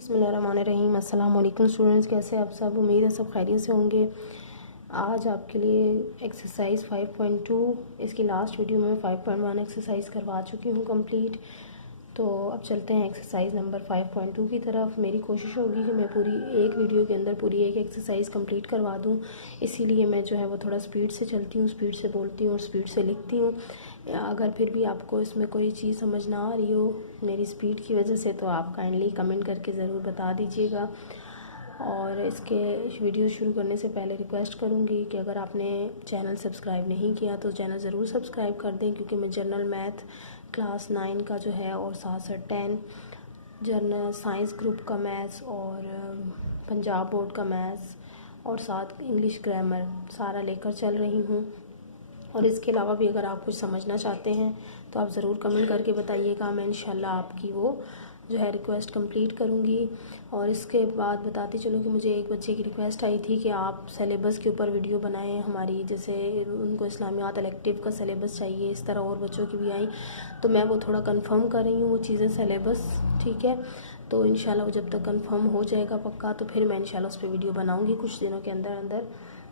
बिस्मिल्लाहिर्रहमानिर्रहीम। अस्सलाम वालेकुम स्टूडेंट्स, कैसे आप सब? उम्मीद है सब खैरियत से होंगे। आज आपके लिए एक्सरसाइज 5.2 इसकी लास्ट वीडियो में 5.1 एक्सरसाइज करवा चुकी हूँ कंप्लीट। तो अब चलते हैं एक्सरसाइज नंबर 5.2 की तरफ। मेरी कोशिश होगी कि मैं पूरी एक वीडियो के अंदर पूरी एक एक्सरसाइज कंप्लीट करवा दूँ, इसीलिए मैं जो है वो थोड़ा स्पीड से चलती हूँ, स्पीड से बोलती हूँ और स्पीड से लिखती हूँ। अगर फिर भी आपको इसमें कोई चीज़ समझ ना आ रही हो मेरी स्पीड की वजह से, तो आप काइंडली कमेंट करके ज़रूर बता दीजिएगा। और इसके वीडियो शुरू करने से पहले रिक्वेस्ट करूँगी कि अगर आपने चैनल सब्सक्राइब नहीं किया तो चैनल ज़रूर सब्सक्राइब कर दें, क्योंकि मैं जनरल मैथ क्लास 9 का जो है और साथ साथ 10 जनरल साइंस ग्रुप का मैथ्स और पंजाब बोर्ड का मैथ्स और साथ इंग्लिश ग्रामर सारा लेकर चल रही हूँ। और इसके अलावा भी अगर आप कुछ समझना चाहते हैं तो आप ज़रूर कमेंट करके बताइएगा। मैं इंशाल्लाह आपकी वो जो है रिक्वेस्ट कंप्लीट करूँगी। और इसके बाद बताती चलूँ कि मुझे एक बच्चे की रिक्वेस्ट आई थी कि आप सिलेबस के ऊपर वीडियो बनाएं हमारी, जैसे उनको इस्लामियात इलेक्टिव का सिलेबस चाहिए, इस तरह और बच्चों की भी आई। तो मैं वो थोड़ा कंफर्म कर रही हूँ वो चीज़ें सिलेबस, ठीक है। तो इंशाल्लाह वो जब तक कंफर्म हो जाएगा पक्का तो फिर मैं इंशाल्लाह उस पर वीडियो बनाऊँगी कुछ दिनों के अंदर अंदर।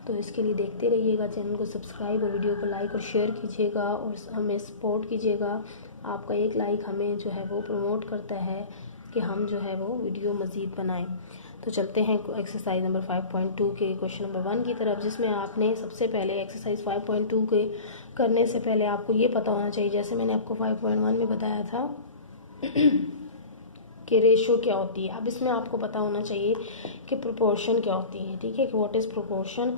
तो इसके लिए देखते रहिएगा, चैनल को सब्सक्राइब और वीडियो को लाइक और शेयर कीजिएगा और हमें सपोर्ट कीजिएगा। आपका एक लाइक हमें जो है वो प्रमोट करता है कि हम जो है वो वीडियो मज़ीद बनाएं। तो चलते हैं एक्सरसाइज नंबर 5.2 के क्वेश्चन नंबर 1 की तरफ, जिसमें आपने सबसे पहले एक्सरसाइज 5.2 के करने से पहले आपको ये पता होना चाहिए, जैसे मैंने आपको 5.1 में बताया था कि रेशो क्या होती है। अब इसमें आपको पता होना चाहिए कि प्रोपोर्शन क्या होती है, ठीक है, कि व्हाट इज़ प्रोपोर्शन।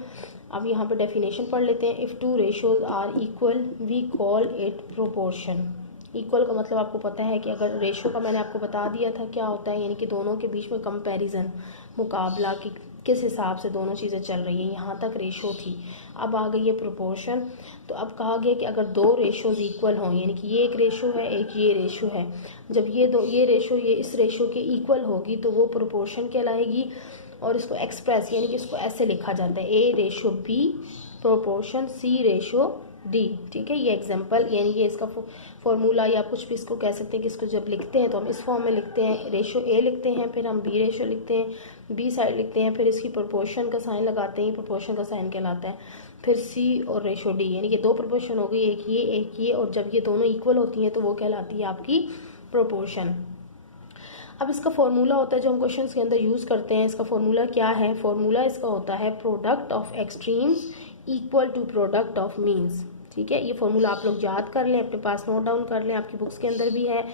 अब यहाँ पे डेफिनेशन पढ़ लेते हैं। If two ratios are equal we call it proportion. Equal का मतलब आपको पता है कि अगर रेशो का मैंने आपको बता दिया था क्या होता है, यानी कि दोनों के बीच में कंपैरिजन, मुकाबला कि किस हिसाब से दोनों चीज़ें चल रही हैं, यहाँ तक रेशो थी। अब आ गई है प्रोपोर्शन। तो अब कहा गया कि अगर दो रेशोज इक्वल हों, यानी कि ये एक रेशो है एक ये रेशो है, जब ये रेशो ये इस रेशो के इक्वल होगी तो वो प्रोपोर्शन कहलाएगी। और इसको एक्सप्रेस यानी कि इसको ऐसे लिखा जाता है ए रेशो बी प्रोपोर्शन सी रेशो डी, ठीक है। ये एग्जांपल यानी कि इसका फॉर्मूला या कुछ भी इसको कह सकते हैं कि इसको जब लिखते हैं तो हम इस फॉर्म में लिखते हैं, रेशो ए लिखते हैं, फिर हम बी रेशो लिखते हैं, बी साइड लिखते हैं, फिर इसकी प्रोपोर्शन का साइन लगाते हैं, प्रोपोर्शन का साइन कहलाता है। फिर सी और रेशो डी, यानी कि दो प्रोपोर्शन हो गई, एक ये, और जब ये दोनों इक्वल होती हैं तो वो कहलाती है आपकी प्रोपोर्शन। अब इसका फॉर्मूला होता है जो हम क्वेश्चन के अंदर यूज करते हैं। इसका फॉर्मूला क्या है? फॉर्मूला इसका होता है product of extremes equal to product of means, ठीक है। ये फॉर्मूला आप लोग याद कर लें, अपने पास नोट डाउन कर लें, आपकी बुक्स के अंदर भी है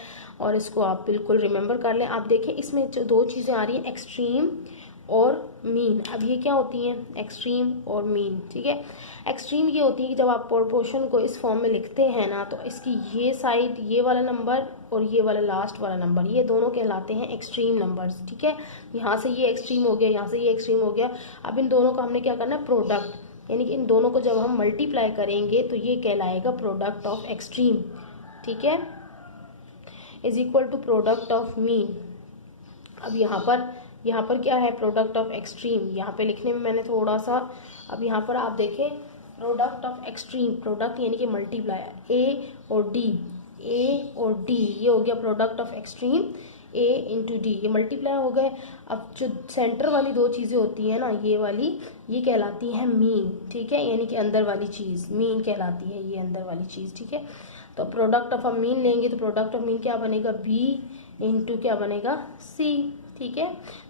और इसको आप बिल्कुल रिमेंबर कर लें। आप देखें इसमें जो दो चीज़ें आ रही हैं, एक्सट्रीम और मीन। अब ये क्या होती हैं? एक्सट्रीम और मीन, ठीक है। एक्सट्रीम ये होती है कि जब आप प्रोपोर्शन को इस फॉर्म में लिखते हैं ना, तो इसकी ये साइड ये वाला नंबर और ये वाला लास्ट वाला नंबर, ये दोनों कहलाते हैं एक्सट्रीम नंबर्स, ठीक है। यहाँ से ये एक्सट्रीम हो गया, यहाँ से ये एक्सट्रीम हो गया। अब इन दोनों का हमने क्या करना है? प्रोडक्ट, यानी कि इन दोनों को जब हम मल्टीप्लाई करेंगे तो ये कहलाएगा प्रोडक्ट ऑफ एक्सट्रीम, ठीक है, is equal to product of mean. अब यहाँ पर क्या है? Product of extreme. यहाँ पे लिखने में मैंने थोड़ा सा, अब यहाँ पर आप देखें प्रोडक्ट ऑफ एक्सट्रीम, प्रोडक्ट यानी कि मल्टीप्लाई, ए और डी, ये हो गया product of extreme, A into D, ये मल्टीप्लाई हो गए। अब जो सेंटर वाली दो चीज़ें होती है ना, ये वाली, ये कहलाती है मीन, ठीक है, यानी कि अंदर वाली चीज़ मीन कहलाती है, ये अंदर वाली चीज़, ठीक है। तो प्रोडक्ट ऑफ हम मीन लेंगे तो प्रोडक्ट ऑफ मीन क्या बनेगा? बी इंटू क्या बनेगा? सी, ठीक है।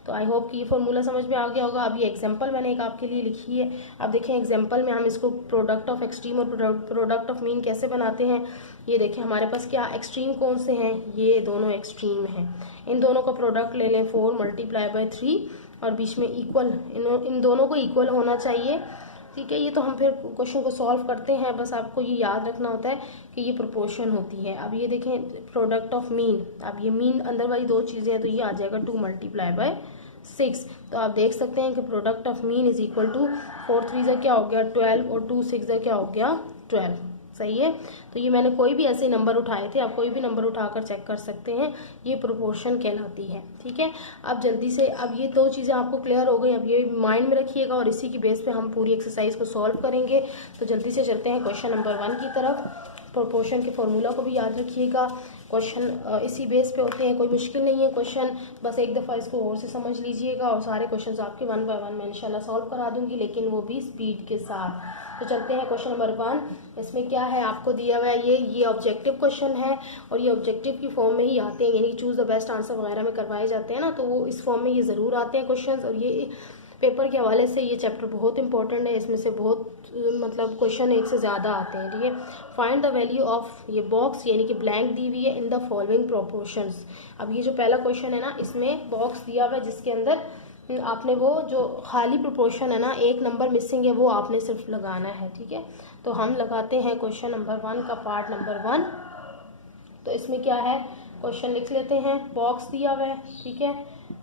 तो आई होप कि ये फॉर्मूला समझ में आ गया होगा। अब ये एग्जांपल मैंने एक आपके लिए लिखी है। अब देखें एग्जांपल में हम इसको प्रोडक्ट ऑफ एक्सट्रीम और प्रोडक्ट ऑफ मीन कैसे बनाते हैं। ये देखें हमारे पास क्या एक्सट्रीम कौन से हैं? ये दोनों एक्सट्रीम हैं। इन दोनों का प्रोडक्ट ले लें, 4 मल्टीप्लाई बाय 3 और बीच में इक्वल, इन दोनों को इक्वल होना चाहिए, ठीक है। ये तो हम फिर क्वेश्चन को सॉल्व करते हैं, बस आपको ये याद रखना होता है कि ये प्रोपोर्शन होती है। अब ये देखें प्रोडक्ट ऑफ मीन, अब ये मीन अंदर वाली दो चीज़ें हैं तो ये आ जाएगा 2 मल्टीप्लाई बाय 6। तो आप देख सकते हैं कि product of mean is equal to 4 3 जा क्या हो गया 12 और 2 6 जा क्या हो गया 12, सही है। तो ये मैंने कोई भी ऐसे नंबर उठाए थे, आप कोई भी नंबर उठाकर चेक कर सकते हैं, ये प्रोपोर्शन कहलाती है, ठीक है। अब जल्दी से, अब ये दो चीज़ें आपको क्लियर हो गई, अब ये माइंड में रखिएगा और इसी की बेस पे हम पूरी एक्सरसाइज को सॉल्व करेंगे। तो जल्दी से चलते हैं क्वेश्चन नंबर 1 की तरफ। प्रोपोर्शन के फॉर्मूला को भी याद रखिएगा। क्वेश्चन इसी बेस पे होते हैं, कोई मुश्किल नहीं है क्वेश्चन, बस एक दफ़ा इसको और से समझ लीजिएगा और सारे क्वेश्चन आपके 1 बाय 1 मैं इंशाल्लाह सॉल्व करा दूंगी, लेकिन वो भी स्पीड के साथ। तो चलते हैं क्वेश्चन नंबर 1। इसमें क्या है आपको दिया हुआ है, ये ऑब्जेक्टिव क्वेश्चन है और ये ऑब्जेक्टिव की फॉर्म में ही आते हैं, यानी चूज़ द बेस्ट आंसर वगैरह में करवाए जाते हैं ना, तो वो इस फॉर्म में ये ज़रूर आते हैं क्वेश्चन। और ये पेपर के हवाले से ये चैप्टर बहुत इंपॉर्टेंट है, इसमें से बहुत मतलब क्वेश्चन एक से ज़्यादा आते हैं, ठीक है। फाइंड द वैल्यू ऑफ, ये बॉक्स यानी कि ब्लैंक दी हुई है, इन द फॉलोइंग प्रोपोर्शंस। अब ये जो पहला क्वेश्चन है ना, इसमें बॉक्स दिया हुआ है जिसके अंदर आपने वो जो खाली प्रोपोर्शन है ना, एक नंबर मिसिंग है, वो आपने सिर्फ लगाना है, ठीक है। तो हम लगाते हैं क्वेश्चन नंबर 1 का पार्ट नंबर 1। तो इसमें क्या है, क्वेश्चन लिख लेते हैं। बॉक्स दिया हुआ है, ठीक है,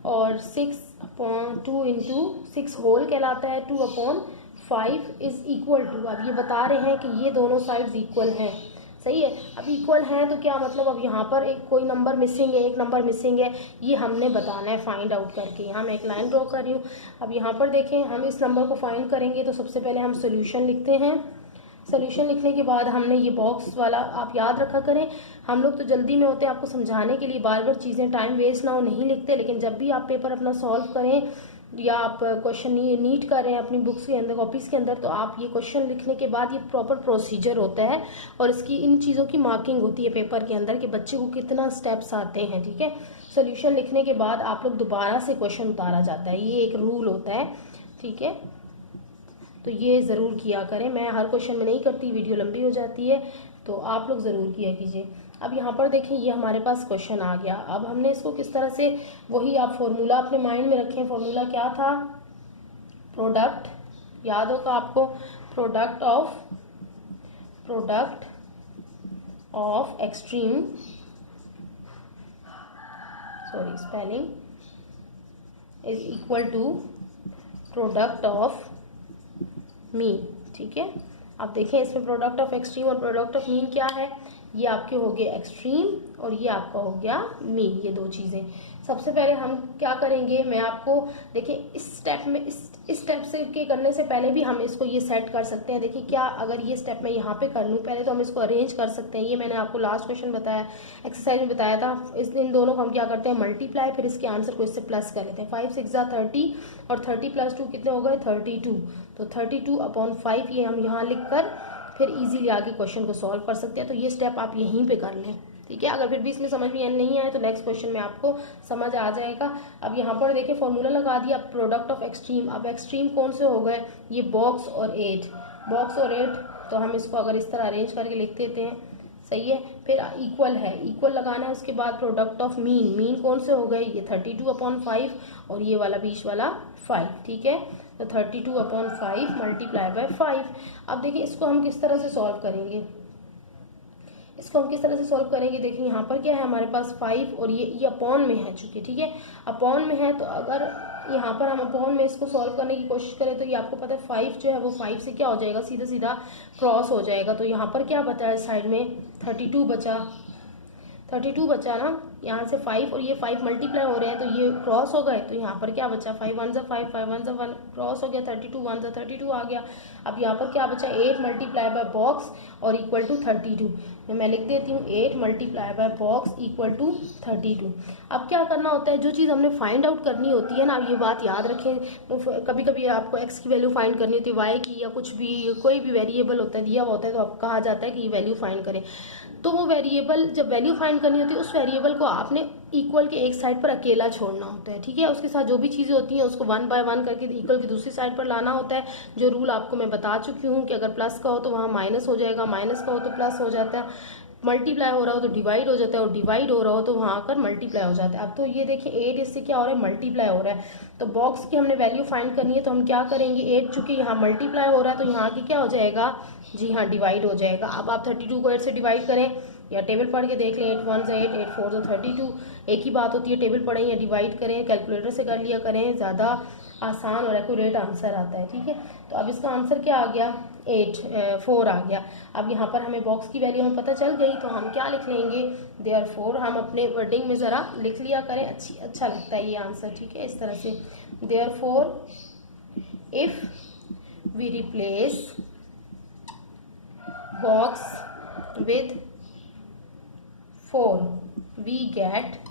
और 6/2 इंटू 6 होल कहलाता है, 2/5 इज इक्वल टू। अब ये बता रहे हैं कि ये दोनों साइड्स इक्वल हैं, सही है। अब इक्वल हैं तो क्या मतलब, अब यहाँ पर एक कोई नंबर मिसिंग है, एक नंबर मिसिंग है, ये हमने बताना है फाइंड आउट करके। यहाँ मैं एक लाइन ड्रॉ कर रही हूँ। अब यहाँ पर देखें, हम इस नंबर को फाइंड करेंगे तो सबसे पहले हम सोल्यूशन लिखते हैं। सोल्यूशन लिखने के बाद हमने ये बॉक्स वाला, आप याद रखा करें, हम लोग तो जल्दी में होते हैं, आपको समझाने के लिए बार बार चीज़ें टाइम वेस्ट ना हो नहीं लिखते, लेकिन जब भी आप पेपर अपना सॉल्व करें या आप क्वेश्चन नीट कर रहे हैं अपनी बुक्स के अंदर, कॉपीज़ के अंदर, तो आप ये क्वेश्चन लिखने के बाद ये प्रॉपर प्रोसीजर होता है और इसकी इन चीज़ों की मार्किंग होती है पेपर के अंदर कि बच्चे को कितना स्टेप्स आते हैं, ठीक है। सोल्यूशन लिखने के बाद आप लोग दोबारा से क्वेश्चन उतारा जाता है, ये एक रूल होता है, ठीक है। तो ये ज़रूर किया करें, मैं हर क्वेश्चन में नहीं करती, वीडियो लंबी हो जाती है, तो आप लोग ज़रूर किया कीजिए। अब यहाँ पर देखें, ये हमारे पास क्वेश्चन आ गया। अब हमने इसको किस तरह से, वही आप फॉर्मूला अपने माइंड में रखें। फॉर्मूला क्या था, प्रोडक्ट, याद होगा आपको, product of extreme, sorry spelling, is equal to product of mean, ठीक है। अब देखें, इसमें प्रोडक्ट ऑफ एक्सट्रीम और प्रोडक्ट ऑफ मीन क्या है, ये आपके हो गए एक्सट्रीम और ये आपका हो गया मीन, ये दो चीज़ें। सबसे पहले हम क्या करेंगे, मैं आपको देखिए इस स्टेप में, इस स्टेप से के करने से पहले भी हम इसको ये सेट कर सकते हैं। देखिए क्या, अगर ये स्टेप मैं यहाँ पे कर लूँ पहले, तो हम इसको अरेंज कर सकते हैं। ये मैंने आपको लास्ट क्वेश्चन बताया, एक्सरसाइज में बताया था। इन दोनों को हम क्या करते हैं, मल्टीप्लाई, फिर इसके आंसर को इससे प्लस कर लेते हैं। 5 6 30 और 30 + 2 कितने हो गए, 32। तो 32/5 ये हम यहाँ लिख कर फिर इजीली आगे क्वेश्चन को सॉल्व कर सकते हैं। तो ये स्टेप आप यहीं पे कर लें, ठीक है। अगर फिर भी इसमें समझ में नहीं आए तो नेक्स्ट क्वेश्चन में आपको समझ आ जाएगा। अब यहाँ पर देखिए फॉर्मूला लगा दिया, प्रोडक्ट ऑफ एक्सट्रीम। अब एक्सट्रीम कौन से हो गए, ये बॉक्स और 8, बॉक्स और 8। तो हम इसको अगर इस तरह अरेंज करके लिख देते हैं, सही है। फिर इक्वल है, इक्वल लगाना है, उसके बाद प्रोडक्ट ऑफ मीन, मीन कौन से हो गए, ये 32/5 और ये वाला बीच वाला 5, ठीक है। तो 32/5 × 5। अब देखिए इसको हम किस तरह से सॉल्व करेंगे, इसको हम किस तरह से सॉल्व करेंगे। देखिए यहाँ पर क्या है, हमारे पास 5 और ये अपॉन में है, चूंकि ठीक है अपॉन में है, तो अगर यहाँ पर हम अपॉन में इसको सॉल्व करने की कोशिश करें तो ये आपको पता है 5 जो है वो 5 से क्या हो जाएगा, सीधा सीधा क्रॉस हो जाएगा। तो यहाँ पर क्या बचा है साइड में, 32 बचा ना, यहाँ से 5 और ये 5 मल्टीप्लाई हो रहे हैं तो ये क्रॉस हो गए। तो यहाँ पर क्या बचा, 5 1 = 5, 5 1 = 1, क्रॉस हो गया, 32 1 = 32 आ गया। अब यहाँ पर क्या बचा, 8 × बॉक्स और इक्वल टू 32। मैं लिख देती हूँ 8 × बॉक्स इक्वल टू 32। अब क्या करना होता है, जो चीज़ हमने फाइंड आउट करनी होती है ना, अब ये बात याद रखें, कभी कभी आपको एक्स की वैल्यू फाइंड करनी होती है, वाई की, या कुछ भी कोई भी वेरिएबल होता है दिया हुआ होता है, तो आपको कहा जाता है कि ये वैल्यू फाइंड करें। तो वो वेरिएबल, जब वैल्यू फाइंड करनी होती है, उस वेरिएबल को आपने इक्वल के एक साइड पर अकेला छोड़ना होता है, ठीक है। उसके साथ जो भी चीज़ें होती हैं उसको 1 बाय 1 करके इक्वल की दूसरी साइड पर लाना होता है। जो रूल आपको मैं बता चुकी हूँ कि अगर प्लस का हो तो वहाँ माइनस हो जाएगा, माइनस का हो तो प्लस हो जाता है, मल्टीप्लाई हो रहा हो तो डिवाइड हो जाता है, और डिवाइड हो रहा हो तो वहाँ आकर मल्टीप्लाई हो जाता है। अब तो ये देखिए 8 इससे क्या हो रहा है, मल्टीप्लाई हो रहा है। तो बॉक्स की हमने वैल्यू फाइंड करनी है, तो हम क्या करेंगे, 8 चूंकि यहाँ मल्टीप्लाई हो रहा है तो यहाँ की क्या हो जाएगा, जी हाँ डिवाइड हो जाएगा। अब आप 32 को 8 से डिवाइड करें या टेबल पढ़ के देख लें, 8 1 = 8, 8 4 = 32। एक ही बात होती है, टेबल पढ़ें या डिवाइड करें, कैलकुलेटर से कर लिया करें, ज़्यादा आसान और एक्यूरेट आंसर आता है, ठीक है। तो अब इसका आंसर क्या आ गया, 4 आ गया। अब यहाँ पर हमें बॉक्स की वैल्यू हमें पता चल गई, तो हम क्या लिख लेंगे, देयरफॉर। हम अपने वर्डिंग में ज़रा लिख लिया करें, अच्छा लगता है ये आंसर, ठीक है, इस तरह से। Therefore if we replace box with 4 we get.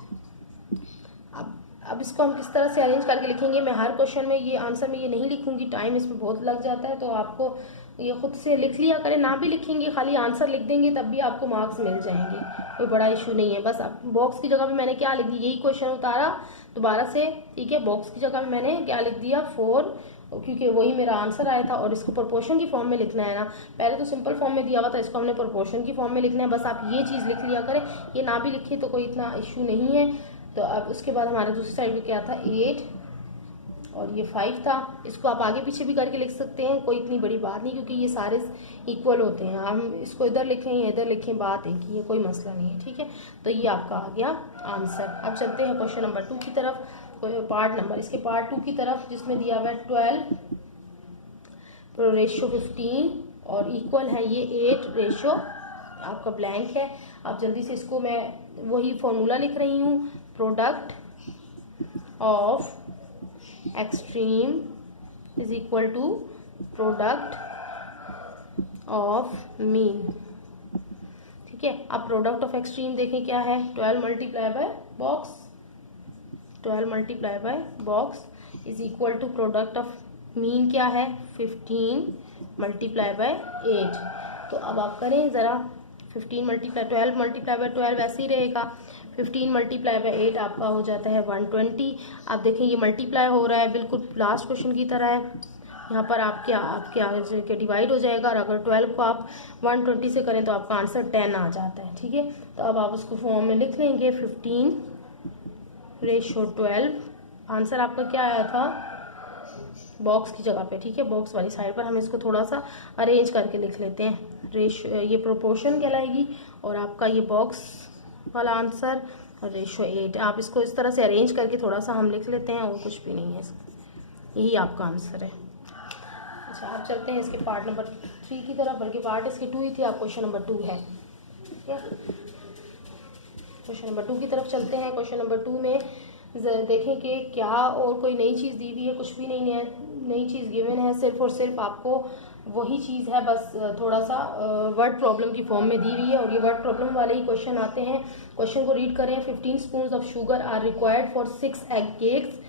अब इसको हम किस तरह से अरेंज करके लिखेंगे, मैं हर क्वेश्चन में ये आंसर में ये नहीं लिखूंगी, टाइम इसमें बहुत लग जाता है, तो आपको ये खुद से लिख लिया करें, ना भी लिखेंगे खाली आंसर लिख देंगे तब भी आपको मार्क्स मिल जाएंगे, कोई बड़ा इशू नहीं है। बस आप बॉक्स की जगह पे मैंने क्या लिख दिया, यही क्वेश्चन उतारा दोबारा से, ठीक है, बॉक्स की जगह पे मैंने क्या लिख दिया 4, क्योंकि वही मेरा आंसर आया था, और इसको प्रोपोर्शन की फॉर्म में लिखना है ना, पहले तो सिंपल फॉर्म में दिया हुआ था, इसको हमने प्रोपोर्शन की फॉर्म में लिखना है। बस आप ये चीज़ लिख लिया करें, ये ना भी लिखे तो कोई इतना इशू नहीं है। तो अब उसके बाद हमारा दूसरी साइड पे क्या था 8 और ये 5 था, इसको आप आगे पीछे भी करके लिख सकते हैं, कोई इतनी बड़ी बात नहीं, क्योंकि ये सारे इक्वल होते हैं, हम इसको इधर लिखें या इधर लिखें बात एक ही है, कोई मसला नहीं है, ठीक है। तो ये आपका आ गया आंसर। अब चलते हैं क्वेश्चन नंबर 2 की तरफ, पार्ट नंबर इसके पार्ट 2 की तरफ, जिसमें दिया हुआ है 12 रेशो 15 और इक्वल है ये 8 रेशो आपका ब्लैंक है। अब जल्दी से इसको मैं वही फॉर्मूला लिख रही हूँ, product of extreme is equal to product of mean, ठीक है। अब प्रोडक्ट ऑफ एक्सट्रीम देखें क्या है, 12 multiply by box, 12 multiply by box is equal to product of mean क्या है 15 मल्टीप्लाई बाय 8। तो अब आप करें ज़रा, 15 मल्टीप्लाई 12 मल्टीप्लाई बाय 12 ऐसे ही रहेगा, 15 मल्टीप्लाई बाय 8 आपका हो जाता है 120। आप देखें ये मल्टीप्लाई हो रहा है, बिल्कुल लास्ट क्वेश्चन की तरह है, यहाँ पर आपके आगे डिवाइड हो जाएगा, और अगर 12 को आप 120 से करें तो आपका आंसर 10 आ जाता है, ठीक है। तो अब आप उसको फॉर्म में लिख लेंगे 15 रेशो 12, आंसर आपका क्या आया था बॉक्स की जगह पे, ठीक है, बॉक्स वाली साइड पर हम इसको थोड़ा सा अरेंज करके लिख लेते हैं, रेशो ये प्रोपोर्शन कहलाएगी और आपका ये बॉक्स वाला आंसर और रेशो 8। आप इसको इस तरह से अरेंज करके थोड़ा सा हम लिख लेते हैं, और कुछ भी नहीं है, यही आपका आंसर है। अच्छा, आप चलते हैं इसके पार्ट नंबर 3 की तरफ, बल्कि पार्ट इसके 2 ही थे, आप क्वेश्चन नंबर 2 है, ठीक है। क्वेश्चन नंबर 2 की तरफ चलते हैं। क्वेश्चन नंबर 2 में देखें कि क्या और कोई नई चीज़ दी हुई है, कुछ भी नहीं है, नई चीज़ गिवन है, सिर्फ और सिर्फ आपको वही चीज़ है, बस थोड़ा सा वर्ड प्रॉब्लम की फॉर्म में दी हुई है, और ये वर्ड प्रॉब्लम वाले ही क्वेश्चन आते हैं। क्वेश्चन को रीड करें, 15 spoon of sugar are required for 6 egg cakes.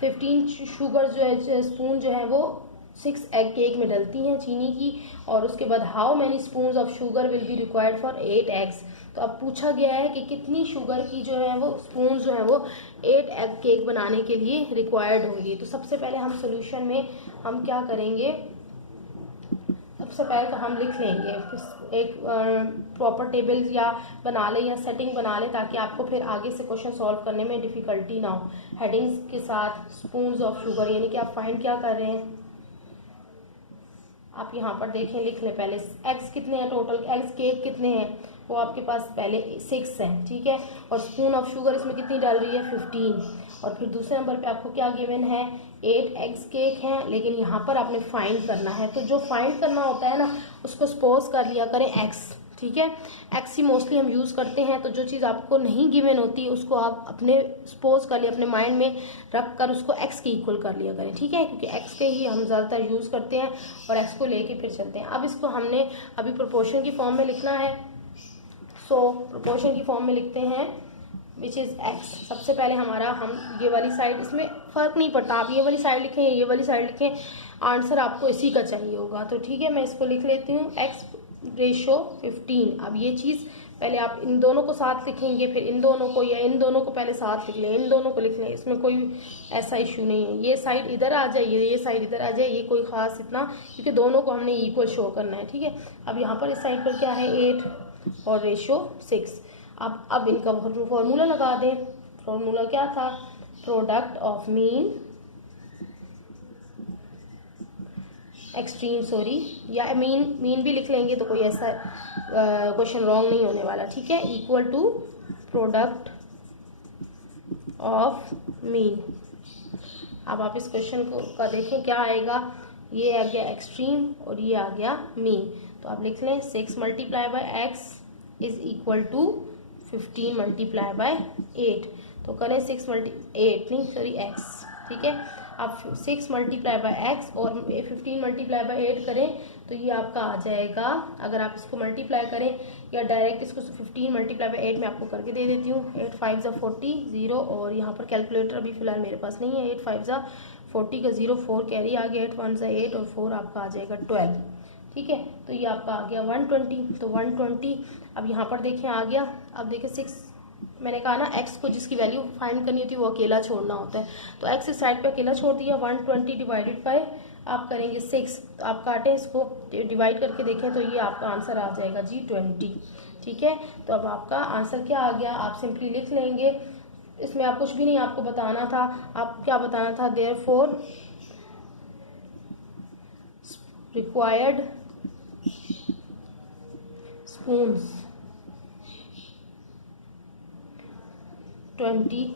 15 sugar जो है स्पून जो है वो 6 एग केक में डलती हैं चीनी की, और उसके बाद how many spoon of sugar will be required for 8 eggs. तो अब पूछा गया है कि कितनी शुगर की जो है वो स्पून जो है वो 8 एग केक बनाने के लिए रिक्वायर्ड होगी। तो सबसे पहले हम सोल्यूशन में हम क्या करेंगे, सबसे पहले तो हम लिख लेंगे एक प्रॉपर टेबल या बना ले या सेटिंग बना ले, ताकि आपको फिर आगे से क्वेश्चन सॉल्व करने में डिफिकल्टी ना हो। हेडिंग्स के साथ स्पून्स ऑफ शुगर, यानी कि आप फाइंड क्या कर रहे हैं, आप यहाँ पर देखें, लिख लें पहले एग्स कितने हैं, टोटल एग्स केक कितने हैं, वो आपके पास पहले 6 हैं, ठीक है, और स्पून ऑफ शुगर इसमें कितनी डाल रही है 15, और फिर दूसरे नंबर पे आपको क्या गिवन है 8 एग्स केक हैं, लेकिन यहाँ पर आपने फाइंड करना है। तो जो फाइंड करना होता है ना, उसको सपोज कर लिया करें एक्स, ठीक है, एक्स ही मोस्टली हम यूज़ करते हैं। तो जो चीज़ आपको नहीं गिवन होती उसको आप अपने सपोज कर लिया, अपने माइंड में रख कर उसको एक्स के इक्वल कर लिया करें, ठीक है, क्योंकि एक्स के ही हम ज़्यादातर यूज़ करते हैं, और एक्स को लेके फिर चलते हैं। अब इसको हमने अभी प्रोपोर्शन की फॉर्म में लिखना है, सो प्रोपोर्शन की फॉर्म में लिखते हैं विच इज़ एक्स। सबसे पहले हमारा हम ये वाली साइड, इसमें फ़र्क नहीं पड़ता, आप ये वाली साइड लिखें ये वाली साइड लिखें, आंसर आपको इसी का चाहिए होगा। तो ठीक है, मैं इसको लिख लेती हूँ एक्स रेशो 15। अब ये चीज़ पहले आप इन दोनों को साथ लिखेंगे, फिर इन दोनों को या इन दोनों को पहले साथ लिख लें, इन दोनों को लिख लें, इसमें कोई ऐसा इशू नहीं है। ये साइड इधर आ जाए, ये साइड इधर आ जाए, ये कोई ख़ास इतना, क्योंकि दोनों को हमने इक्वल शो करना है, ठीक है। अब यहाँ पर इस साइड पर क्या है 8 और रेशो 6। अब इनका फॉर्मूला लगा दें। फॉर्मूला क्या था, product of mean extreme, sorry, या मीन भी लिख लेंगे तो कोई ऐसा क्वेश्चन रॉन्ग नहीं होने वाला, ठीक है, equal to product of mean. अब आप इस क्वेश्चन का देखें क्या आएगा, ये आ गया एक्सट्रीम और ये आ गया मीन। तो आप लिख लें 6 multiply by x is equal to 15 multiply by 8। तो करें 8 नहीं सॉरी एक्स, ठीक है। आप 6 मल्टीप्लाई बाय एक्स और 15 मल्टीप्लाई बाय 8 करें तो ये आपका आ जाएगा, अगर आप इसको मल्टीप्लाई करें या डायरेक्ट इसको 15 मल्टीप्लाई बाय 8 मैं आपको करके दे देती हूँ। 8 5 ज़ा 40 0 और यहाँ पर कैलकुलेटर अभी फिलहाल मेरे पास नहीं है। 8 5 ज़ा 40 का 0 4 कैरी आ गया, 8 1 ज़ा 8 और 4 आपका आ जाएगा 12, ठीक है। तो ये आपका आ गया 120, तो 120 अब यहाँ पर देखें आ गया। अब देखें 6, मैंने कहा ना एक्स को जिसकी वैल्यू फाइंड करनी होती है वो अकेला छोड़ना होता है, तो एक्स इस साइड पे अकेला छोड़ दिया। 120 डिवाइडेड बाय आप करेंगे 6, तो आप काटें इसको डिवाइड करके देखें तो ये आपका आंसर आ जाएगा जी 20, ठीक है। तो अब आपका आंसर क्या आ गया, आप सिंपली लिख लेंगे, इसमें आप कुछ भी नहीं आपको बताना था। आप क्या बताना था, देयरफॉर रिक्वायर्ड स्पून्स 20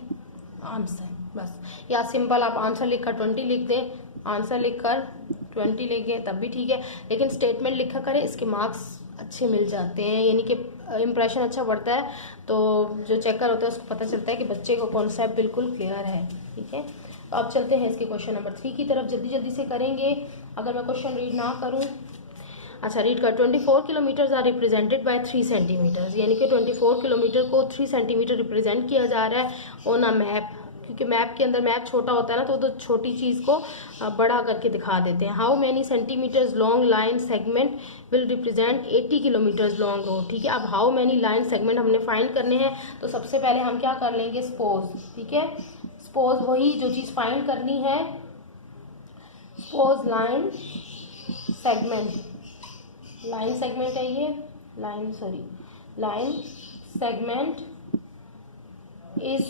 आंसर, बस। या सिंपल आप आंसर लिखकर 20 लिख दें, आंसर लिखकर 20 लिख दें तब भी ठीक है, लेकिन स्टेटमेंट लिखा करें, इसके मार्क्स अच्छे मिल जाते हैं, यानी कि इम्प्रेशन अच्छा बढ़ता है, तो जो चेकर होता है उसको पता चलता है कि बच्चे को कॉन्सेप्ट बिल्कुल क्लियर है, ठीक है। तो अब चलते हैं इसके क्वेश्चन नंबर 3 की तरफ, जल्दी जल्दी से करेंगे। अगर मैं क्वेश्चन रीड ना करूँ, अच्छा रीड कर। 24 kilometres are represented by 3 centimetres, यानी कि 24 किलोमीटर को 3 सेंटीमीटर रिप्रेजेंट किया जा रहा है ऑन अ मैप, क्योंकि मैप के अंदर मैप छोटा होता है ना, तो छोटी चीज़ को बड़ा करके दिखा देते हैं। How many centimetres long line segment will represent 80 kilometres long road, ठीक है। अब हाउ मैनी लाइन सेगमेंट हमने फाइंड करने हैं, तो सबसे पहले हम क्या कर लेंगे, सपोज, ठीक है। सपोज वही जो चीज़ फाइंड करनी है, सपोज लाइन सेगमेंट है ये, line segment is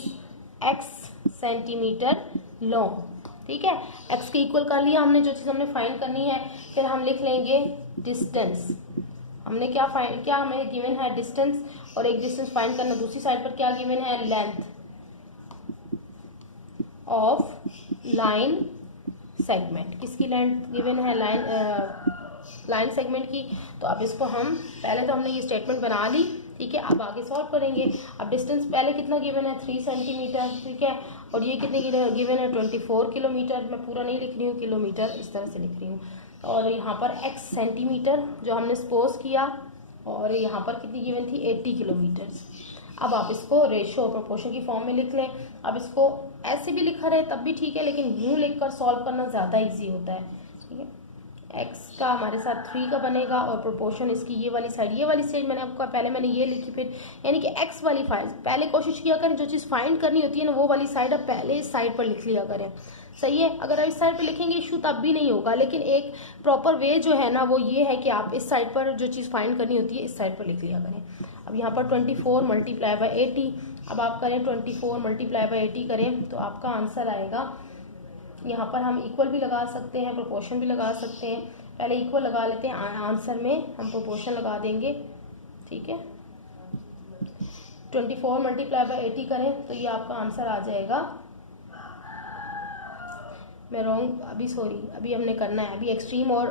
x centimetre long, ठीक है। x के इक्वल कर लिया हमने, जो चीज़ हमने फाइंड करनी है। फिर हम लिख लेंगे डिस्टेंस, हमने क्या हमें गिवन है डिस्टेंस, और एक डिस्टेंस फाइंड करना, दूसरी साइड पर क्या गिवन है, लेंथ ऑफ लाइन सेगमेंट। किसकी लेंथ गिवन है, लाइन सेगमेंट की। तो अब इसको हम पहले तो हमने ये स्टेटमेंट बना ली, ठीक है। अब आगे सॉल्व करेंगे। अब डिस्टेंस पहले कितना गिवन है, 3 सेंटीमीटर, ठीक है। और ये कितने गिवन है, 24 किलोमीटर। मैं पूरा नहीं लिख रही हूँ, किलोमीटर इस तरह से लिख रही हूँ। और यहाँ पर x सेंटीमीटर जो हमने सपोज किया, और यहाँ पर कितनी गिवन थी, 80 किलोमीटर। अब आप इसको रेशियो और प्रोपोर्शन की फॉर्म में लिख लें। अब इसको ऐसे भी लिखा रहे तब भी ठीक है, लेकिन यूँ लिखकर सॉल्व करना ज़्यादा ईजी होता है, ठीक है। x का हमारे साथ 3 का बनेगा, और प्रोपोर्शन इसकी ये वाली साइड मैंने आपको पहले मैंने ये लिखी, फिर यानी कि x वाली फाइल पहले कोशिश किया करें, जो चीज़ फाइंड करनी होती है ना वो वाली साइड आप पहले इस साइड पर लिख लिया करें, सही है। अगर आप इस साइड पर लिखेंगे इशू तब भी नहीं होगा, लेकिन एक प्रॉपर वे जो है ना वो ये है कि आप इस साइड पर जो चीज़ फाइंड करनी होती है इस साइड पर लिख लिया करें। अब यहाँ पर 24 मल्टीप्लाई बाय 80, अब आप करें 24 मल्टीप्लाई बाय 80 करें तो आपका आंसर आएगा, यहाँ पर हम इक्वल भी लगा सकते हैं, प्रोपोर्शन भी लगा सकते हैं। पहले इक्वल लगा लेते हैं, आंसर में हम प्रोपोर्शन लगा देंगे, ठीक है। 24 मल्टीप्लाई बाय 80 करें तो ये आपका आंसर आ जाएगा, मैं रॉन्ग, अभी हमने करना है, अभी एक्सट्रीम और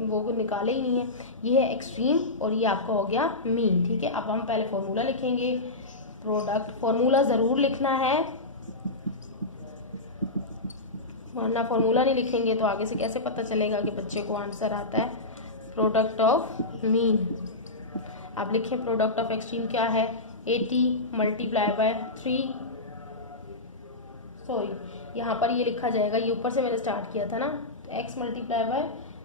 वो निकाले ही नहीं है, ये है एक्सट्रीम और ये आपका हो गया मीन, ठीक है। अब हम पहले फॉर्मूला लिखेंगे, प्रोडक्ट, फॉर्मूला ज़रूर लिखना है, वरना फॉर्मूला नहीं लिखेंगे तो आगे से कैसे पता चलेगा कि बच्चे को आंसर आता है। प्रोडक्ट ऑफ मीन, आप लिखें प्रोडक्ट ऑफ एक्सट्रीम क्या है, 80 मल्टीप्लाई बाय 3, यहाँ पर ये लिखा जाएगा, ये ऊपर से मैंने स्टार्ट किया था ना, तो x मल्टीप्लाई बाय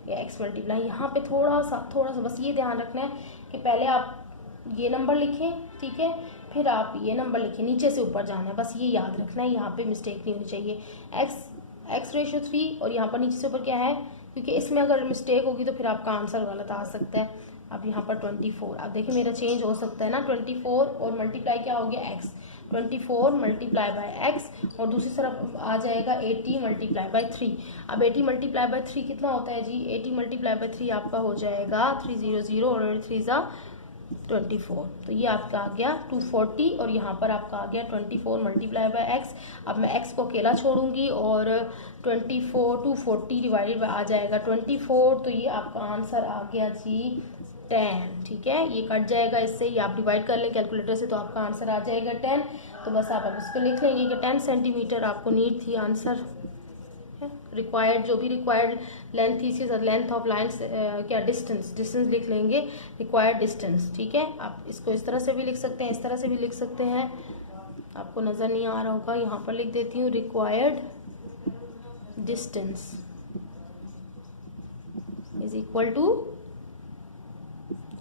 या x मल्टीप्लाई, यहाँ पे थोड़ा सा बस ये ध्यान रखना है कि पहले आप ये नंबर लिखें, ठीक है, फिर आप ये नंबर लिखें, नीचे से ऊपर जाना है, बस ये याद रखना है, यहाँ पे मिस्टेक नहीं होनी चाहिए। x रेशियो 3 और यहाँ पर नीचे से ऊपर क्या है, क्योंकि इसमें अगर मिस्टेक होगी तो फिर आपका आंसर गलत आ सकता है। अब यहाँ पर 24, अब देखिए मेरा चेंज हो सकता है ना, 24 और मल्टीप्लाई क्या हो गया x, 24 मल्टीप्लाई बाय x, और दूसरी तरफ आ जाएगा 80 मल्टीप्लाई बाय 3। अब 80 मल्टीप्लाई बाय 3 कितना होता है जी, 80 मल्टीप्लाई बाय 3 आपका हो जाएगा 300 और 3 ज़ा 24, तो ये आपका आ गया 240 और यहाँ पर आपका आ गया 24 मल्टीप्लाई बाय x। अब मैं x को अकेला छोड़ूंगी और 240 डिवाइडेड बाय आ जाएगा 24, तो ये आपका आंसर आ गया जी 10, ठीक है। ये कट जाएगा इससे, ये आप डिवाइड कर लें कैलकुलेटर से तो आपका आंसर आ जाएगा 10। तो बस आप अब इसको लिख लेंगे कि 10 सेंटीमीटर आपको नीड थी आंसर, रिक्वायर्ड, जो भी रिक्वायर्ड लेंथ थी, इसके साथ लेंथ ऑफ लाइन्स क्या डिस्टेंस लिख लेंगे, रिक्वायर्ड डिस्टेंस। ठीक है, आप इसको इस तरह से भी लिख सकते हैं, इस तरह से भी लिख सकते हैं, आपको नजर नहीं आ रहा होगा, यहाँ पर लिख देती हूँ required distance is equal to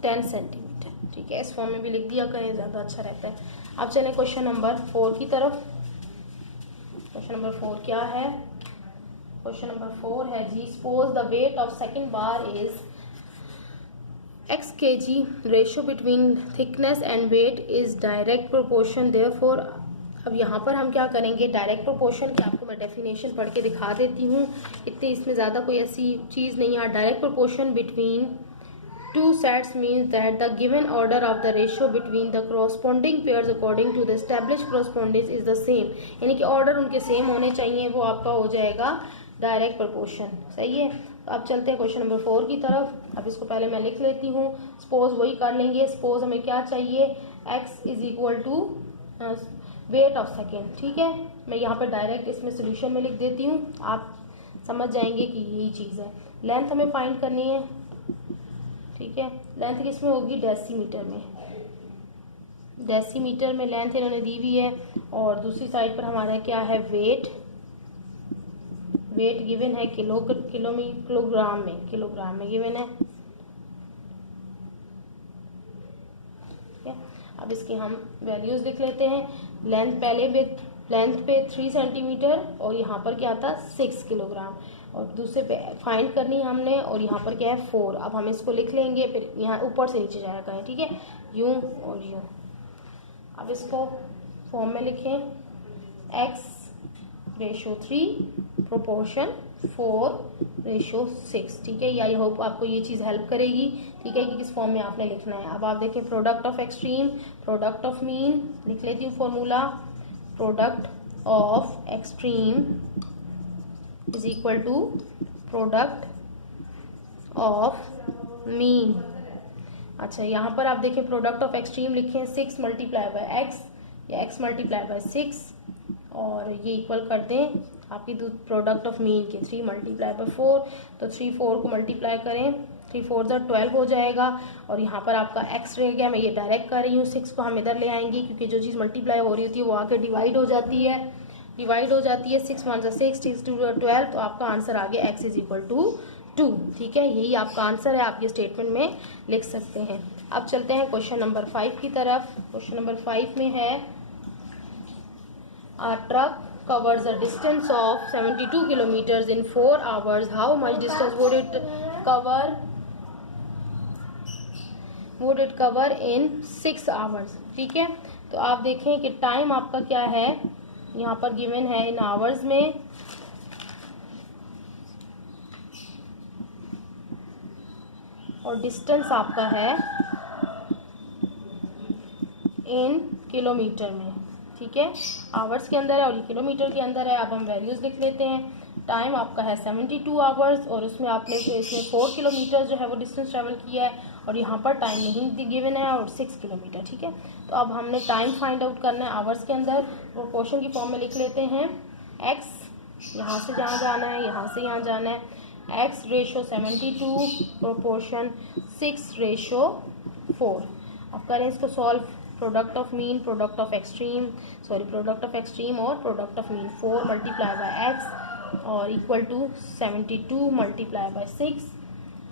10 centimetre. ठीक है, इस फॉर्म में भी लिख दिया करें, ज़्यादा अच्छा रहता है। अब चलें क्वेश्चन नंबर 4 की तरफ। क्वेश्चन नंबर 4 क्या है? क्वेश्चन नंबर 4 है जी, suppose the weight of second bar is x kg, ratio between thickness and weight is direct proportion, therefore. अब यहाँ पर हम क्या करेंगे, डायरेक्ट प्रोपोर्शन की आपको मैं डेफिनेशन पढ़ के दिखा देती हूँ, इतनी इसमें ज़्यादा कोई ऐसी चीज़ नहीं है। Direct proportion between two sets means that the given order of the ratio between the corresponding pairs according to the established correspondence is the same, यानी कि ऑर्डर उनके सेम होने चाहिए, वो आपका हो जाएगा डायरेक्ट प्रोपोर्शन। सही है, तो अब चलते हैं क्वेश्चन नंबर 4 की तरफ। अब इसको पहले मैं लिख लेती हूँ, सपोज वही कर लेंगे। सपोज हमें क्या चाहिए, x is equal to weight of second. ठीक है, मैं यहाँ पर डायरेक्ट इसमें सोल्यूशन में लिख देती हूँ, आप समझ जाएंगे कि यही चीज़ है। लेंथ हमें फाइंड करनी है। ठीक है, लेंथ किस में होगी, डेसीमीटर में। डेसीमीटर में लेंथ इन्होंने दी हुई है, और दूसरी साइड पर हमारा क्या है, वेट गिवन है किलोग्राम में गिवन है। ठीक है, अब इसके हम वैल्यूज लिख लेते हैं। लेंथ पे 3 सेंटीमीटर और यहाँ पर क्या था 6 किलोग्राम, और दूसरे पे फाइंड करनी है हमने, और यहाँ पर क्या है 4। अब हम इसको लिख लेंगे, फिर यहाँ ऊपर से नीचे जाएगा है। ठीक है, यूं और यूं। अब इसको फॉर्म में लिखें, x/3 प्रोपोर्शन 4/6। ठीक है, आई होप आपको ये चीज़ हेल्प करेगी। ठीक है, कि किस फॉर्म में आपने लिखना है। अब आप देखें, product of extreme, product of mean, लिख लेती हूँ formula, product of extreme is equal to product of mean. अच्छा, यहाँ पर आप देखें प्रोडक्ट ऑफ एक्सट्रीम लिखें 6 मल्टीप्लाई बाय x या x मल्टीप्लाई बाय 6, और ये इक्वल कर दें आपकी प्रोडक्ट ऑफ मीन के 3 मल्टीप्लाई बाय 4, तो 3 4 को मल्टीप्लाई करें, 3 4 12 हो जाएगा, और यहाँ पर आपका x रह गया। मैं ये डायरेक्ट कर रही हूँ, 6 को हम इधर ले आएंगे, क्योंकि जो चीज़ मल्टीप्लाई हो रही होती है वो आके डिवाइड हो जाती है। 6 1 6 6 2 12, तो आपका आंसर आ गया x इज इक्वल टू 2। ठीक है, यही आपका आंसर है, आप ये स्टेटमेंट में लिख सकते हैं। अब चलते हैं क्वेश्चन नंबर 5 की तरफ। क्वेश्चन नंबर 5 में है, a truck covers a distance of 72 kilometers in 4 hours. How much distance would it cover in 6 hours? ठीक है, तो आप देखें कि टाइम आपका क्या है, यहाँ पर गिवन है इन आवर्स में, और डिस्टेंस आपका है इन किलोमीटर में। ठीक है, आवर्स के अंदर है और किलोमीटर के अंदर है। अब हम वैल्यूज लिख लेते हैं। टाइम आपका है 72 आवर्स, और उसमें आपने इसमें 4 किलोमीटर जो है वो डिस्टेंस ट्रेवल किया है, और यहाँ पर टाइम नहीं गिवन है, और 6 किलोमीटर। ठीक है, तो अब हमने टाइम फाइंड आउट करना है आवर्स के अंदर। प्रोपोर्शन की फॉर्म में लिख लेते हैं, x यहाँ से जहाँ जाना है, यहाँ से यहाँ जाना है, x/72 प्रोपोर्शन 6/4। अब करें इसको solve, product of mean, product of extreme और product of mean, 4 multiply by x और इक्वल टू 72 मल्टीप्लाई बाय 6।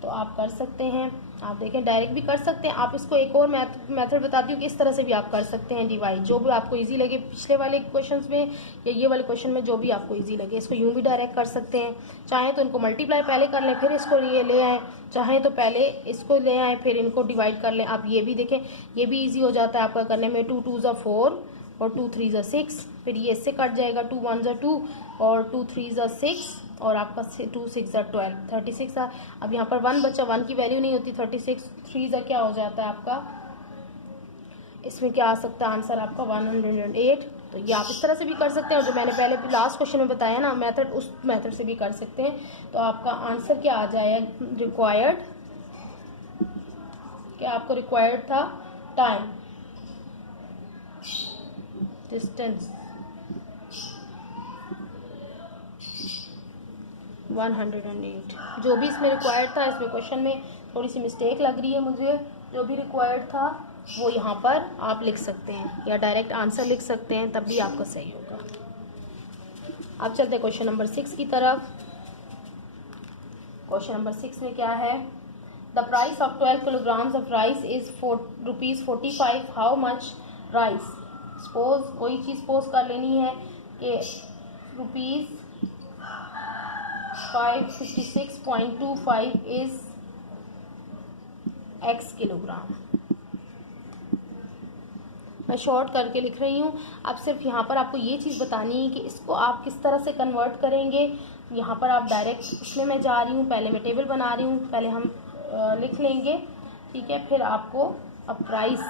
तो आप कर सकते हैं, आप देखें डायरेक्ट भी कर सकते हैं। आप इसको एक और मेथड बताती हूँ कि इस तरह से भी आप कर सकते हैं डिवाइड, जो भी आपको इजी लगे, पिछले वाले क्वेश्चंस में या ये वाले क्वेश्चन में जो भी आपको इजी लगे। इसको यूं भी डायरेक्ट कर सकते हैं, चाहें तो इनको मल्टीप्लाई पहले कर लें फिर इसको ये ले आएँ, चाहें तो पहले इसको ले आएँ फिर इनको डिवाइड कर लें। आप ये भी देखें, ये भी ईजी हो जाता है आपका करने में। 2 2 ज़ा 4 और 2 3 ज़ा 6, फिर ये इससे कट जाएगा, 2 1 ज़ा 2 और 2 3 ज़ा 6, और आपका 2 6 ज़ा 12, 36 आ। अब यहाँ पर 1 बचा, 1 की वैल्यू नहीं होती, 36 3 ज़ा क्या हो जाता है आपका, इसमें क्या आ सकता है आंसर आपका 108। तो ये आप इस तरह से भी कर सकते हैं, और जो मैंने पहले लास्ट क्वेश्चन में बताया ना मेथड, उस मेथड से भी कर सकते हैं। तो आपका आंसर क्या आ जाएगा, रिक्वायर्ड, क्या आपको रिक्वायर्ड था, टाइम, डिस्टेंस 108 जो भी इसमें रिक्वायर्ड था, इसमें क्वेश्चन में थोड़ी सी मिस्टेक लग रही है मुझे, जो भी रिक्वायर्ड था वो यहाँ पर आप लिख सकते हैं या डायरेक्ट आंसर लिख सकते हैं, तब भी आपका सही होगा। अब चलते हैं क्वेश्चन नंबर 6 की तरफ। क्वेश्चन नंबर 6 में क्या है, the price of 12 kilograms of rice is ₹45। How much rice, suppose कोई चीज़ सपोज कर लेनी है कि ₹556.25 इज x किलोग्राम। मैं शॉर्ट करके लिख रही हूँ। अब सिर्फ यहाँ पर आपको ये चीज़ बतानी है कि इसको आप किस तरह से कन्वर्ट करेंगे। यहाँ पर आप डायरेक्ट इसमें मैं जा रही हूँ, पहले मैं टेबल बना रही हूँ, पहले हम लिख लेंगे, ठीक है, फिर आपको अब प्राइस,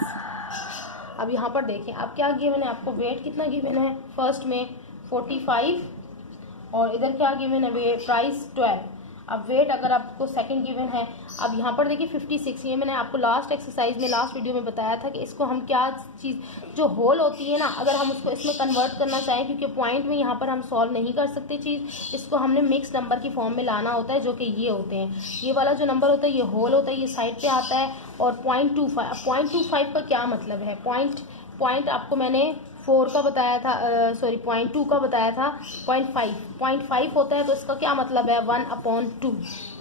अब यहाँ पर देखें अब क्या गिवन है, आपको वेट कितना गिवन है, फर्स्ट में 45 और इधर क्या गिवन है, वे प्राइस 12। अब वेट अगर आपको सेकंड गिवन है, अब यहाँ पर देखिए 56, ये मैंने आपको लास्ट एक्सरसाइज में लास्ट वीडियो में बताया था कि इसको हम क्या चीज़ जो होल होती है ना, अगर हम उसको इसमें कन्वर्ट करना चाहें, क्योंकि पॉइंट में यहाँ पर हम सॉल्व नहीं कर सकते चीज़, इसको हमने मिक्स नंबर की फॉर्म में लाना होता है, जो कि ये होते हैं, ये वाला जो नंबर होता है ये होल होता है, ये साइड पर आता है, और 0.25 का क्या मतलब है, पॉइंट आपको मैंने 4 का बताया था, सॉरी 0.2 का बताया था, 0.5 होता है, तो इसका क्या मतलब है 1/2,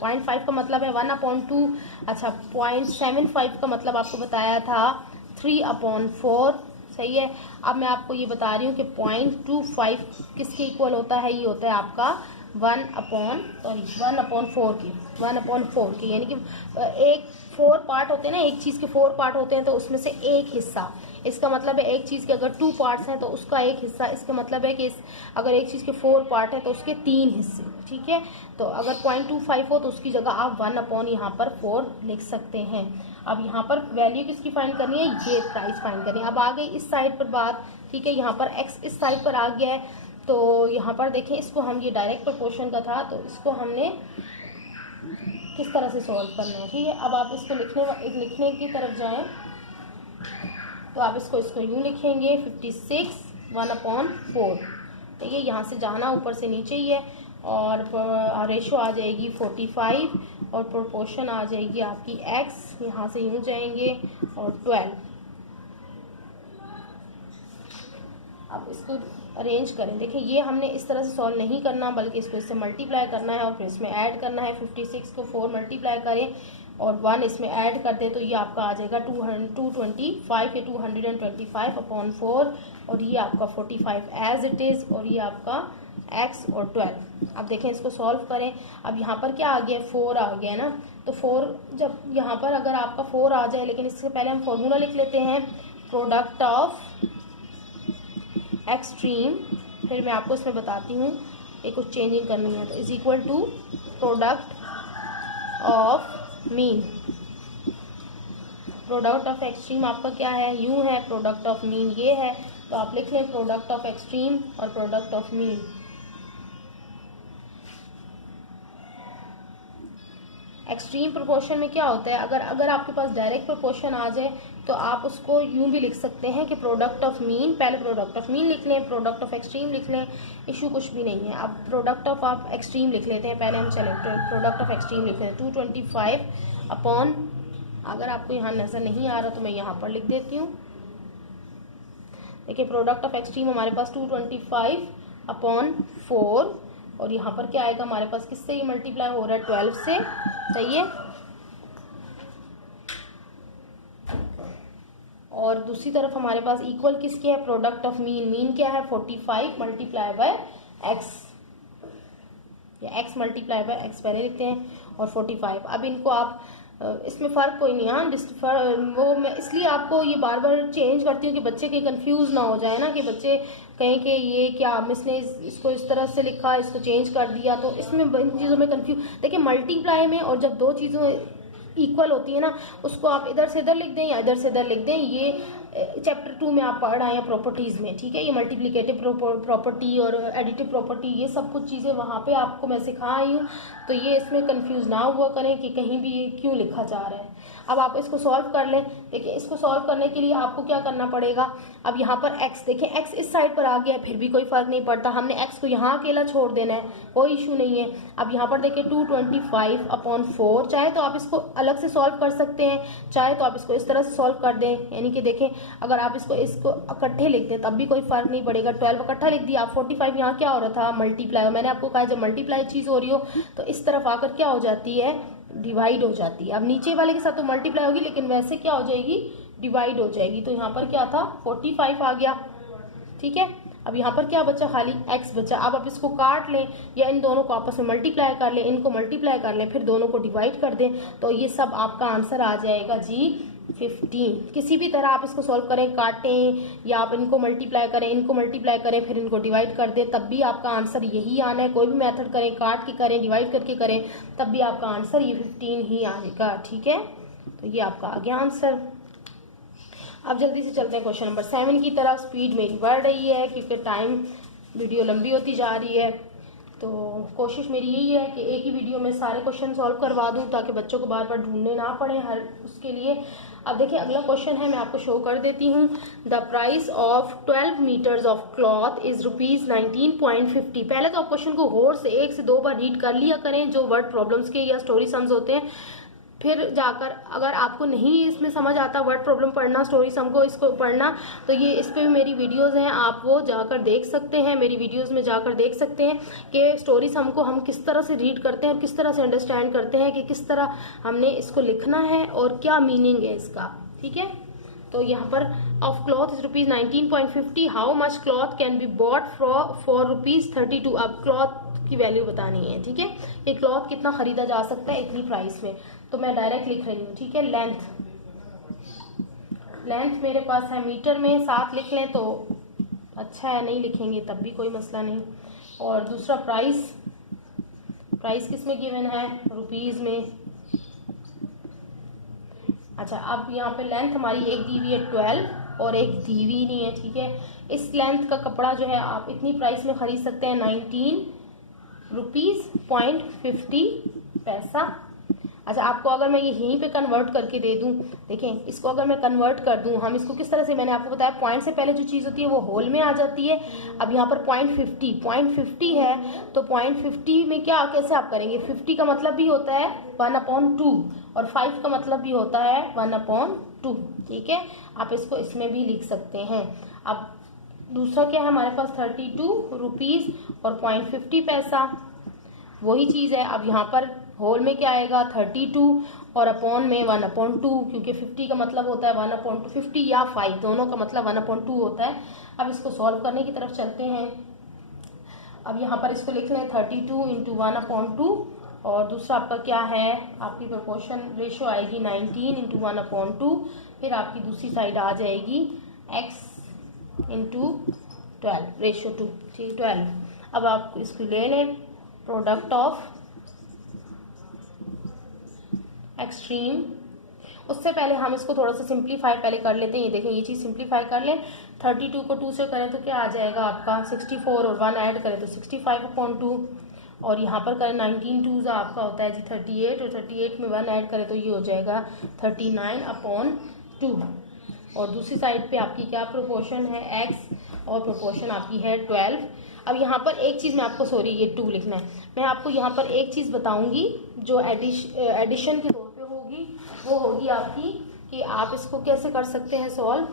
0.5 का मतलब है 1/2। अच्छा 0.75 का मतलब आपको बताया था 3/4, सही है। अब मैं आपको ये बता रही हूँ कि 0.25 किसके इक्वल होता है, ये होता है आपका 1/4 की, यानी कि एक 4 पार्ट होते हैं ना, एक चीज़ के 4 पार्ट होते हैं, तो उसमें से एक हिस्सा, इसका मतलब है एक चीज़ के अगर 2 पार्ट्स हैं तो उसका एक हिस्सा, इसका मतलब है कि अगर एक चीज़ के 4 पार्ट है तो उसके 3 हिस्से, ठीक है। तो अगर 0.25 हो तो उसकी जगह आप 1/4 यहाँ पर 4 लिख सकते हैं। अब यहाँ पर वैल्यू किसकी फाइंड करनी है, ये प्राइस फाइंड करनी है। अब आ गई इस साइड पर बात, ठीक है, यहाँ पर x इस साइड पर आ गया है, तो यहाँ पर देखें इसको हम, ये डायरेक्ट प्रोपोर्शन का था, तो इसको हमने किस तरह से सॉल्व करना है, ठीक है। अब आप इसको लिखने की तरफ जाएं, तो आप इसको यूँ लिखेंगे 56 1/4, ठीक है, यहाँ से जाना ऊपर से नीचे ही है, और रेशो आ जाएगी 45 और प्रोपोर्शन आ जाएगी आपकी x, यहाँ से यूँ जाएंगे और 12। अब इसको अरेंज करें, देखिए ये हमने इस तरह से सॉल्व नहीं करना, बल्कि इसको इससे मल्टीप्लाई करना है और फिर इसमें ऐड करना है। 56 को 4 मल्टीप्लाई करें और 1 इसमें ऐड कर दें, तो ये आपका आ जाएगा 225 या 225/4, और ये आपका 45 एज इट इज़, और ये आपका x और 12। अब देखें इसको सॉल्व करें। अब यहाँ पर क्या आ गया, 4 आ गया ना, तो 4 जब यहाँ पर अगर आपका 4 आ जाए, लेकिन इससे पहले हम फॉर्मूला लिख लेते हैं, प्रोडक्ट ऑफ एक्सट्रीम, फिर मैं आपको इसमें बताती हूँ एक कुछ चेंजिंग करनी है, तो is equal to product of mean. Product of extreme आपका क्या है, यूँ है, प्रोडक्ट ऑफ मीन ये है, तो आप लिख लें प्रोडक्ट ऑफ एक्सट्रीम और product of mean. Extreme proportion में क्या होता है, अगर आपके पास डायरेक्ट प्रोपोर्शन आ जाए तो आप उसको यूं भी लिख सकते हैं कि प्रोडक्ट ऑफ मीन, पहले प्रोडक्ट ऑफ मीन लिख लें, प्रोडक्ट ऑफ एक्सट्रीम लिख लें, इशू कुछ भी नहीं है। अब प्रोडक्ट ऑफ आप एक्सट्रीम लिख लेते हैं, पहले हम चले प्रोडक्ट ऑफ एक्सट्रीम लिख लें 225 अपॉन, अगर आपको यहाँ नज़र नहीं आ रहा तो मैं यहाँ पर लिख देती हूँ, देखिए प्रोडक्ट ऑफ एक्सट्रीम हमारे पास 225/4, और यहाँ पर क्या आएगा हमारे पास, किससे ये मल्टीप्लाई हो रहा है, 12 से, सही है। और दूसरी तरफ हमारे पास इक्वल किसके है, प्रोडक्ट ऑफ मीन क्या है 45 × x, या x × x पहले लिखते हैं और 45। अब इनको आप इसमें फ़र्क कोई नहीं, हाँ वो मैं इसलिए आपको ये बार बार चेंज करती हूँ कि बच्चे के कंफ्यूज ना हो जाए ना, कि बच्चे कहें कि ये क्या मिस ने इसको इस तरह से लिखा, इसको चेंज कर दिया, तो इसमें इन चीज़ों में कंफ्यूज। देखिए मल्टीप्लाई में और जब दो चीज़ों इक्वल होती है ना, उसको आप इधर से इधर लिख दें या इधर से इधर लिख दें, ये चैप्टर 2 में आप पढ़ आए हैं प्रॉपर्टीज़ में, ठीक है। ये मल्टीप्लिकेटिव प्रॉपर्टी और एडिटिव प्रॉपर्टी, ये सब कुछ चीज़ें वहाँ पे आपको मैं सिखा आई हूँ। तो ये इसमें कंफ्यूज ना हुआ करें कि कहीं भी ये क्यों लिखा जा रहा है। अब आप इसको सॉल्व कर लें। देखिए इसको सॉल्व करने के लिए आपको क्या करना पड़ेगा, अब यहाँ पर x, देखिए x इस साइड पर आ गया फिर भी कोई फर्क नहीं पड़ता, हमने x को यहाँ अकेला छोड़ देना है, कोई इशू नहीं है। अब यहाँ पर देखिए 225/4, चाहे तो आप इसको अलग से सॉल्व कर सकते हैं, चाहे तो आप इसको इस तरह से सॉल्व कर दें, यानी कि देखें अगर आप इसको इकट्ठे लिख दें तब भी कोई फर्क नहीं पड़ेगा। 12 इकट्ठा लिख दिया, आप 45 यहाँ क्या हो रहा था, मल्टीप्लाई। मैंने आपको कहा जब मल्टीप्लाई चीज़ हो रही हो तो इस तरफ आकर क्या हो जाती है, डिवाइड हो जाती है। अब नीचे वाले के साथ तो मल्टीप्लाई होगी लेकिन वैसे क्या हो जाएगी, डिवाइड हो जाएगी। तो यहाँ पर क्या था 45 आ गया, ठीक है। अब यहाँ पर क्या बचा, खाली x बचा। अब आप इसको काट लें या इन दोनों को आपस में मल्टीप्लाई कर लें, इनको मल्टीप्लाई कर लें, फिर दोनों को डिवाइड कर दें, तो ये सब आपका आंसर आ जाएगा जी 15। किसी भी तरह आप इसको सॉल्व करें, काटें या आप इनको मल्टीप्लाई करें, इनको मल्टीप्लाई करें, फिर इनको डिवाइड कर दें, तब भी आपका आंसर यही आना है। कोई भी मेथड करें, काट के करें, डिवाइड करके करें, तब भी आपका आंसर ये 15 ही आएगा, ठीक है। तो ये आपका आ गया आंसर। अब जल्दी से चलते हैं क्वेश्चन नंबर 7 की तरफ। स्पीड मेरी बढ़ रही है क्योंकि टाइम वीडियो लंबी होती जा रही है, तो कोशिश मेरी यही है कि एक ही वीडियो में सारे क्वेश्चन सॉल्व करवा दूं ताकि बच्चों को बार बार ढूंढने ना पड़े हर उसके लिए। अब देखिए अगला क्वेश्चन है, मैं आपको शो कर देती हूँ। The price of 12 metres of cloth is ₹19.50। पहले तो आप क्वेश्चन को गौर से 1 से 2 बार रीड कर लिया करें, जो वर्ड प्रॉब्लम्स के या स्टोरी सम्स होते हैं, फिर जाकर अगर आपको नहीं इसमें समझ आता वर्ड प्रॉब्लम पढ़ना, स्टोरी सम को इसको पढ़ना, तो ये इस पे भी मेरी वीडियोस हैं, आप वो जाकर देख सकते हैं। मेरी वीडियोस में जाकर देख सकते हैं कि स्टोरी सम को हम किस तरह से रीड करते हैं और किस तरह से अंडरस्टैंड करते हैं कि किस तरह हमने इसको लिखना है और क्या मीनिंग है इसका, ठीक है। तो यहाँ पर of cloth is ₹19.50, how much cloth can be bought for ₹32। अब क्लॉथ की वैल्यू बतानी है, ठीक है। ये क्लॉथ कितना खरीदा जा सकता है इतनी प्राइस में, तो मैं डायरेक्ट लिख रही हूँ, ठीक है। लेंथ मेरे पास है मीटर में, 7 लिख लें तो अच्छा है, नहीं लिखेंगे तब भी कोई मसला नहीं। और दूसरा प्राइस किस में गिवन है, रुपीज में। अच्छा अब यहाँ पे लेंथ हमारी एक दी हुई है 12 और एक दी हुई नहीं है, ठीक है। इस लेंथ का कपड़ा जो है आप इतनी प्राइस में खरीद सकते हैं, ₹19.50। अच्छा आपको अगर मैं ये यहीं पे कन्वर्ट करके दे दूं, देखें इसको अगर मैं कन्वर्ट कर दूं, हम इसको किस तरह से, मैंने आपको बताया पॉइंट से पहले जो चीज़ होती है वो होल में आ जाती है। अब यहाँ पर .50 है, तो .50 में क्या कैसे आप करेंगे, 50 का मतलब भी होता है 1/2 और 5 का मतलब भी होता है 1/2, ठीक है। आप इसको इसमें भी लिख सकते हैं। अब दूसरा क्या है हमारे पास, 32 रुपीज़ और .50, वही चीज़ है। अब यहाँ पर होल में क्या आएगा, 32 और अपॉन में 1/2, क्योंकि 50 का मतलब होता है 1/2, 50 या 5 दोनों का मतलब 1/2 होता है। अब इसको सॉल्व करने की तरफ चलते हैं। अब यहाँ पर इसको लिख लें 32 × 1/2 और दूसरा आपका क्या है, आपकी प्रोपोर्शन रेशो आएगी 19 × 1/2, फिर आपकी दूसरी साइड आ जाएगी x × 12 रेशो 2, ठीक 12। अब आप इसको ले लें, प्रोडक्ट ऑफ एक्सट्रीम। उससे पहले हम इसको थोड़ा सा सिंप्लीफाई पहले कर लेते हैं। ये देखें ये चीज़ सिंप्लीफाई कर लें, 32 को 2 से करें तो क्या आ जाएगा आपका 64 और 1 ऐड करें तो 65/2 और यहाँ पर करें 19 2 आपका होता है जी 38 और 38 में 1 ऐड करें तो ये हो जाएगा 39/2 और दूसरी साइड पे आपकी क्या प्रोपोर्शन है x और प्रोपोर्शन आपकी है 12। अब यहाँ पर एक चीज़ मैं आपको, सॉरी ये 2 लिखना है, मैं आपको यहाँ पर एक चीज़ बताऊंगी जो एडिशन के तौर पे होगी, वो होगी आपकी कि आप इसको कैसे कर सकते हैं सॉल्व।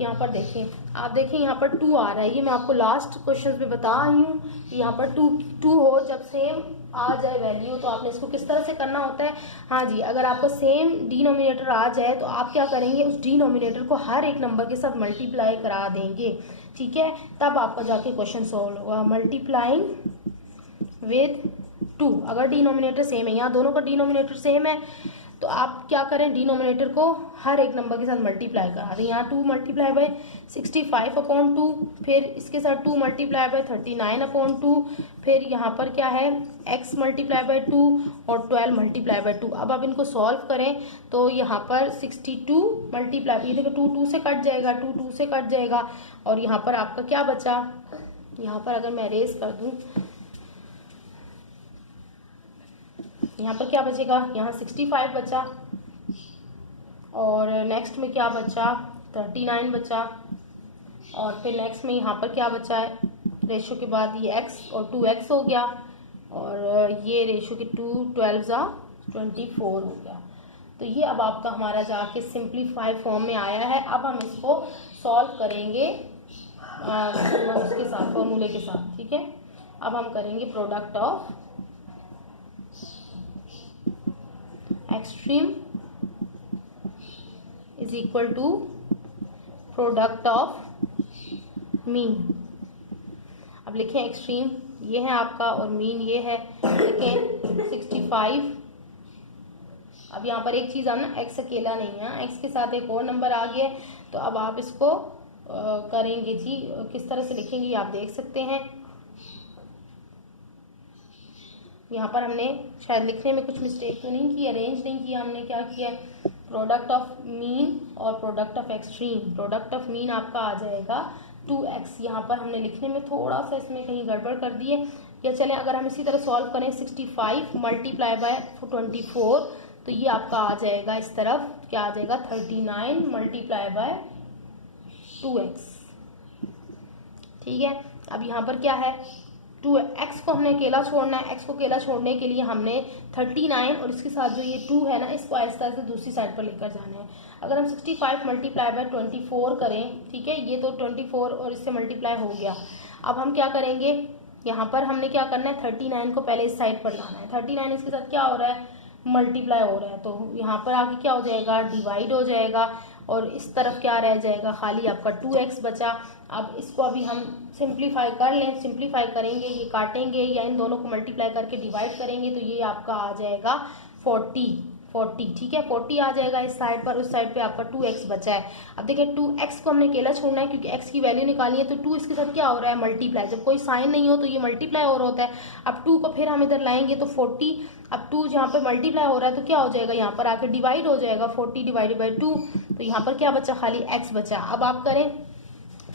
यहाँ पर देखें, आप देखें यहाँ पर 2 आ रहा है, ये मैं आपको लास्ट क्वेश्चन में बता रही हूँ कि यहाँ पर 2 हो, जब सेम आ जाए वैल्यू तो आपने इसको किस तरह से करना होता है। हाँ जी, अगर आपको सेम डिनोमिनेटर आ जाए तो आप क्या करेंगे, उस डिनोमिनेटर को हर एक नंबर के साथ मल्टीप्लाई करा देंगे, ठीक है, तब आपका जाके क्वेश्चन सॉल्व होगा। मल्टीप्लाइंग विद 2, अगर डिनोमिनेटर सेम है, यहाँ दोनों का डिनोमिनेटर सेम है तो आप क्या करें, डिनोमिनेटर को हर एक नंबर के साथ मल्टीप्लाई करा दें। यहाँ 2 मल्टीप्लाई बाय 65/2, फिर इसके साथ 2 मल्टीप्लाई बाय 39/2, फिर यहाँ पर क्या है x मल्टीप्लाई बाय 2 और 12 मल्टीप्लाई बाय 2। अब आप इनको सॉल्व करें तो यहाँ पर 62 मल्टीप्लाई, ये देखो 2 2 से कट जाएगा, 2 2 से कट जाएगा, और यहाँ पर आपका क्या बचा, यहाँ पर अगर मैं अरेज कर दूं, यहाँ पर क्या बचेगा, यहाँ 65 बचा, और नेक्स्ट में क्या बचा, 39 बचा, और फिर नेक्स्ट में यहाँ पर क्या बचा है, रेशो के बाद ये x और 2x हो गया, और ये रेशो के 2 12 24 हो गया। तो ये अब आपका हमारा जाके सिंप्लीफाइड फॉर्म में आया है। अब हम इसको सॉल्व करेंगे उसके साथ, फॉर्मूले के साथ, ठीक है। अब हम करेंगे product of extreme is equal to product of mean. अब लिखें एक्सट्रीम ये है आपका और मीन ये है, लिखें 65। अब यहाँ पर एक चीज आना, एक्स अकेला नहीं है, एक्स के साथ एक और नंबर आ गया, तो अब आप इसको करेंगे जी, किस तरह से लिखेंगे आप देख सकते हैं। यहाँ पर हमने शायद लिखने में कुछ मिस्टेक तो नहीं की, अरेंज नहीं किया हमने, क्या किया, प्रोडक्ट ऑफ मीन और product of extreme. Product of mean आपका आ जाएगा 2x, यहाँ पर हमने लिखने में थोड़ा सा इसमें कहीं गड़बड़ कर दी है। या चलें अगर हम इसी तरह सॉल्व करें 65 मल्टीप्लाई बाय 24, तो ये आपका आ जाएगा इस तरफ, क्या आ जाएगा 39 मल्टीप्लाई बाय 2x, ठीक है। अब यहाँ पर क्या है, 2x को हमने अकेला छोड़ना है, x को अकेला छोड़ने के लिए हमने 39 और इसके साथ जो ये 2 है ना, इसको आहिस्ता आहिस्ता दूसरी साइड पर लेकर जाना है। अगर हम 65 मल्टीप्लाई बाय 24 करें, ठीक है, ये तो 24 और इससे मल्टीप्लाई हो गया। अब हम क्या करेंगे, यहाँ पर हमने क्या करना है, 39 को पहले इस साइड पर लाना है, 39 इसके साथ क्या हो रहा है, मल्टीप्लाई हो रहा है, तो यहाँ पर आगे क्या हो जाएगा, डिवाइड हो जाएगा, और इस तरफ क्या रह जाएगा, खाली आपका 2x बचा। अब इसको अभी हम सिंप्लीफाई कर लें, सिंप्लीफाई करेंगे, ये काटेंगे या इन दोनों को मल्टीप्लाई करके डिवाइड करेंगे, तो ये आपका आ जाएगा 40, ठीक है, 40 आ जाएगा इस साइड पर, उस साइड पे आपका 2x बचा है। अब देखिए 2x को हमने अकेला छोड़ना है क्योंकि x की वैल्यू निकालनी है, तो 2 इसके साथ क्या हो रहा है, मल्टीप्लाई, जब कोई साइन नहीं हो तो ये मल्टीप्लाई और होता है। अब 2 को फिर हम इधर लाएंगे तो 40, अब 2 जहाँ पे मल्टीप्लाई हो रहा है तो क्या हो जाएगा, यहाँ पर आकर डिवाइड हो जाएगा, 40 डिवाइडेड बाई 2, तो यहाँ पर क्या बचा, खाली x बचा। अब आप करें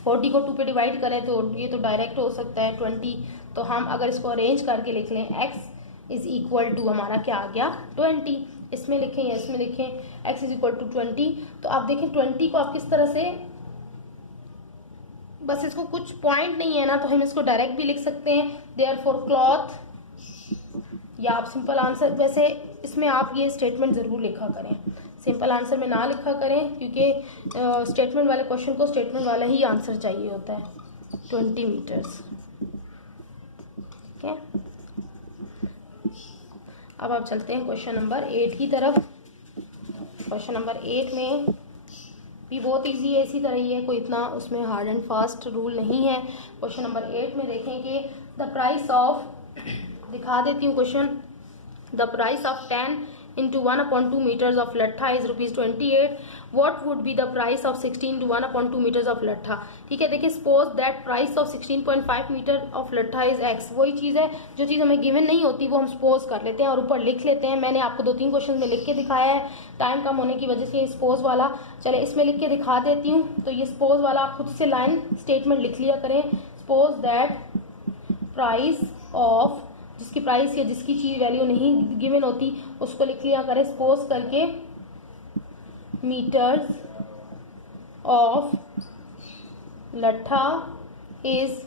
40 को 2 पे डिवाइड करें तो ये तो डायरेक्ट हो सकता है 20, तो हम अगर इसको अरेंज करके लिख लें, x इज इक्वल टू हमारा क्या आ गया 20, इसमें लिखें या इसमें लिखें, x इज इक्वल टू 20। तो आप देखें 20 को आप किस तरह से, बस इसको कुछ पॉइंट नहीं है ना, तो हम इसको डायरेक्ट भी लिख सकते हैं, देयरफॉर क्लॉथ, या आप सिंपल आंसर, वैसे इसमें आप ये स्टेटमेंट जरूर लिखा करें, सिंपल आंसर में ना लिखा करें, क्योंकि स्टेटमेंट वाले क्वेश्चन को स्टेटमेंट वाला ही आंसर चाहिए होता है। 20 मीटर्स, ठीक है। अब आप चलते हैं क्वेश्चन नंबर 8 की तरफ। क्वेश्चन नंबर 8 में भी बहुत इजी है, इसी तरह ही है, कोई इतना उसमें हार्ड एंड फास्ट रूल नहीं है। क्वेश्चन नंबर 8 में देखें कि द प्राइस ऑफ, दिखा देती हूँ question, the price of 10 into 1/2 meters of latta is ₹28. What would be the price of 16 into 1/2 meters of latta? ठीक है, देखिए suppose that price of 16.5 meter of latta is x। वही चीज़ है, जो चीज़ हमें गिवन नहीं होती वो हम सपोज कर लेते हैं और ऊपर लिख लेते हैं। मैंने आपको 2-3 क्वेश्चन में लिख के दिखाया है, टाइम कम होने की वजह से सपोज वाला, चले इसमें लिख के दिखा देती हूँ। तो ये सपोज वाला आप खुद से लाइन स्टेटमेंट लिख लिया करें, सपोज दैट प्राइस ऑफ, जिसकी प्राइस या जिसकी चीज वैल्यू नहीं गिवन होती उसको लिख लिया करें, सपोज करके मीटर्स ऑफ लट्ठा इज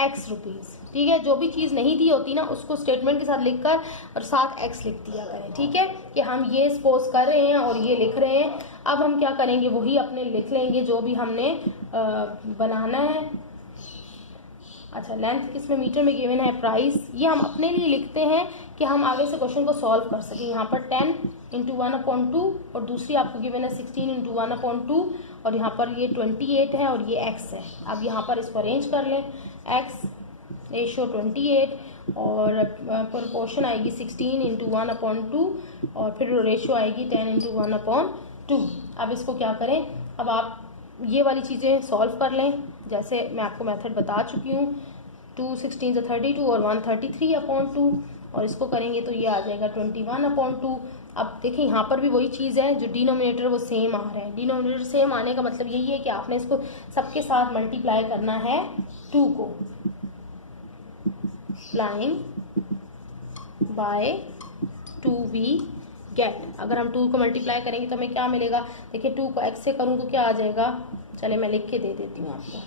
x रुपीज। ठीक है, जो भी चीज नहीं दी होती ना उसको स्टेटमेंट के साथ लिखकर और साथ x लिख दिया करें। ठीक है, कि हम ये सपोज कर रहे हैं और ये लिख रहे हैं। अब हम क्या करेंगे, वही अपने लिख लेंगे जो भी हमने बनाना है। अच्छा, लेंथ किसमें, मीटर में गिवन है, प्राइस ये हम अपने लिए लिखते हैं कि हम आगे से क्वेश्चन को सॉल्व कर सकें। यहाँ पर 10 into 1/2 और दूसरी आपको गिवन है 16 into 1/2 और यहाँ पर ये 28 है और ये x है। अब यहाँ पर इसको अरेंज कर लें, x रेशो 28 और प्रोपोर्शन आएगी 16 इंटू 1/2 और फिर रेशो आएगी 10 इंटू 1/2। अब इसको क्या करें, अब आप ये वाली चीज़ें सॉल्व कर लें जैसे मैं आपको मेथड बता चुकी हूँ। 2 16 32 और 133/2 और इसको करेंगे तो ये आ जाएगा 21/2। अब देखिए यहाँ पर भी वही चीज़ है, जो डिनोमिनेटर वो सेम आ रहा है। डिनोमिनेटर सेम आने का मतलब यही है कि आपने इसको सबके साथ मल्टीप्लाई करना है 2 को, मल्टीप्लाइंग बाय 2 वी गेट। अगर हम 2 को मल्टीप्लाई करेंगे तो हमें क्या मिलेगा, देखिए 2 को x से करूँ तो क्या आ जाएगा, चले मैं लिख के दे देती हूँ आपको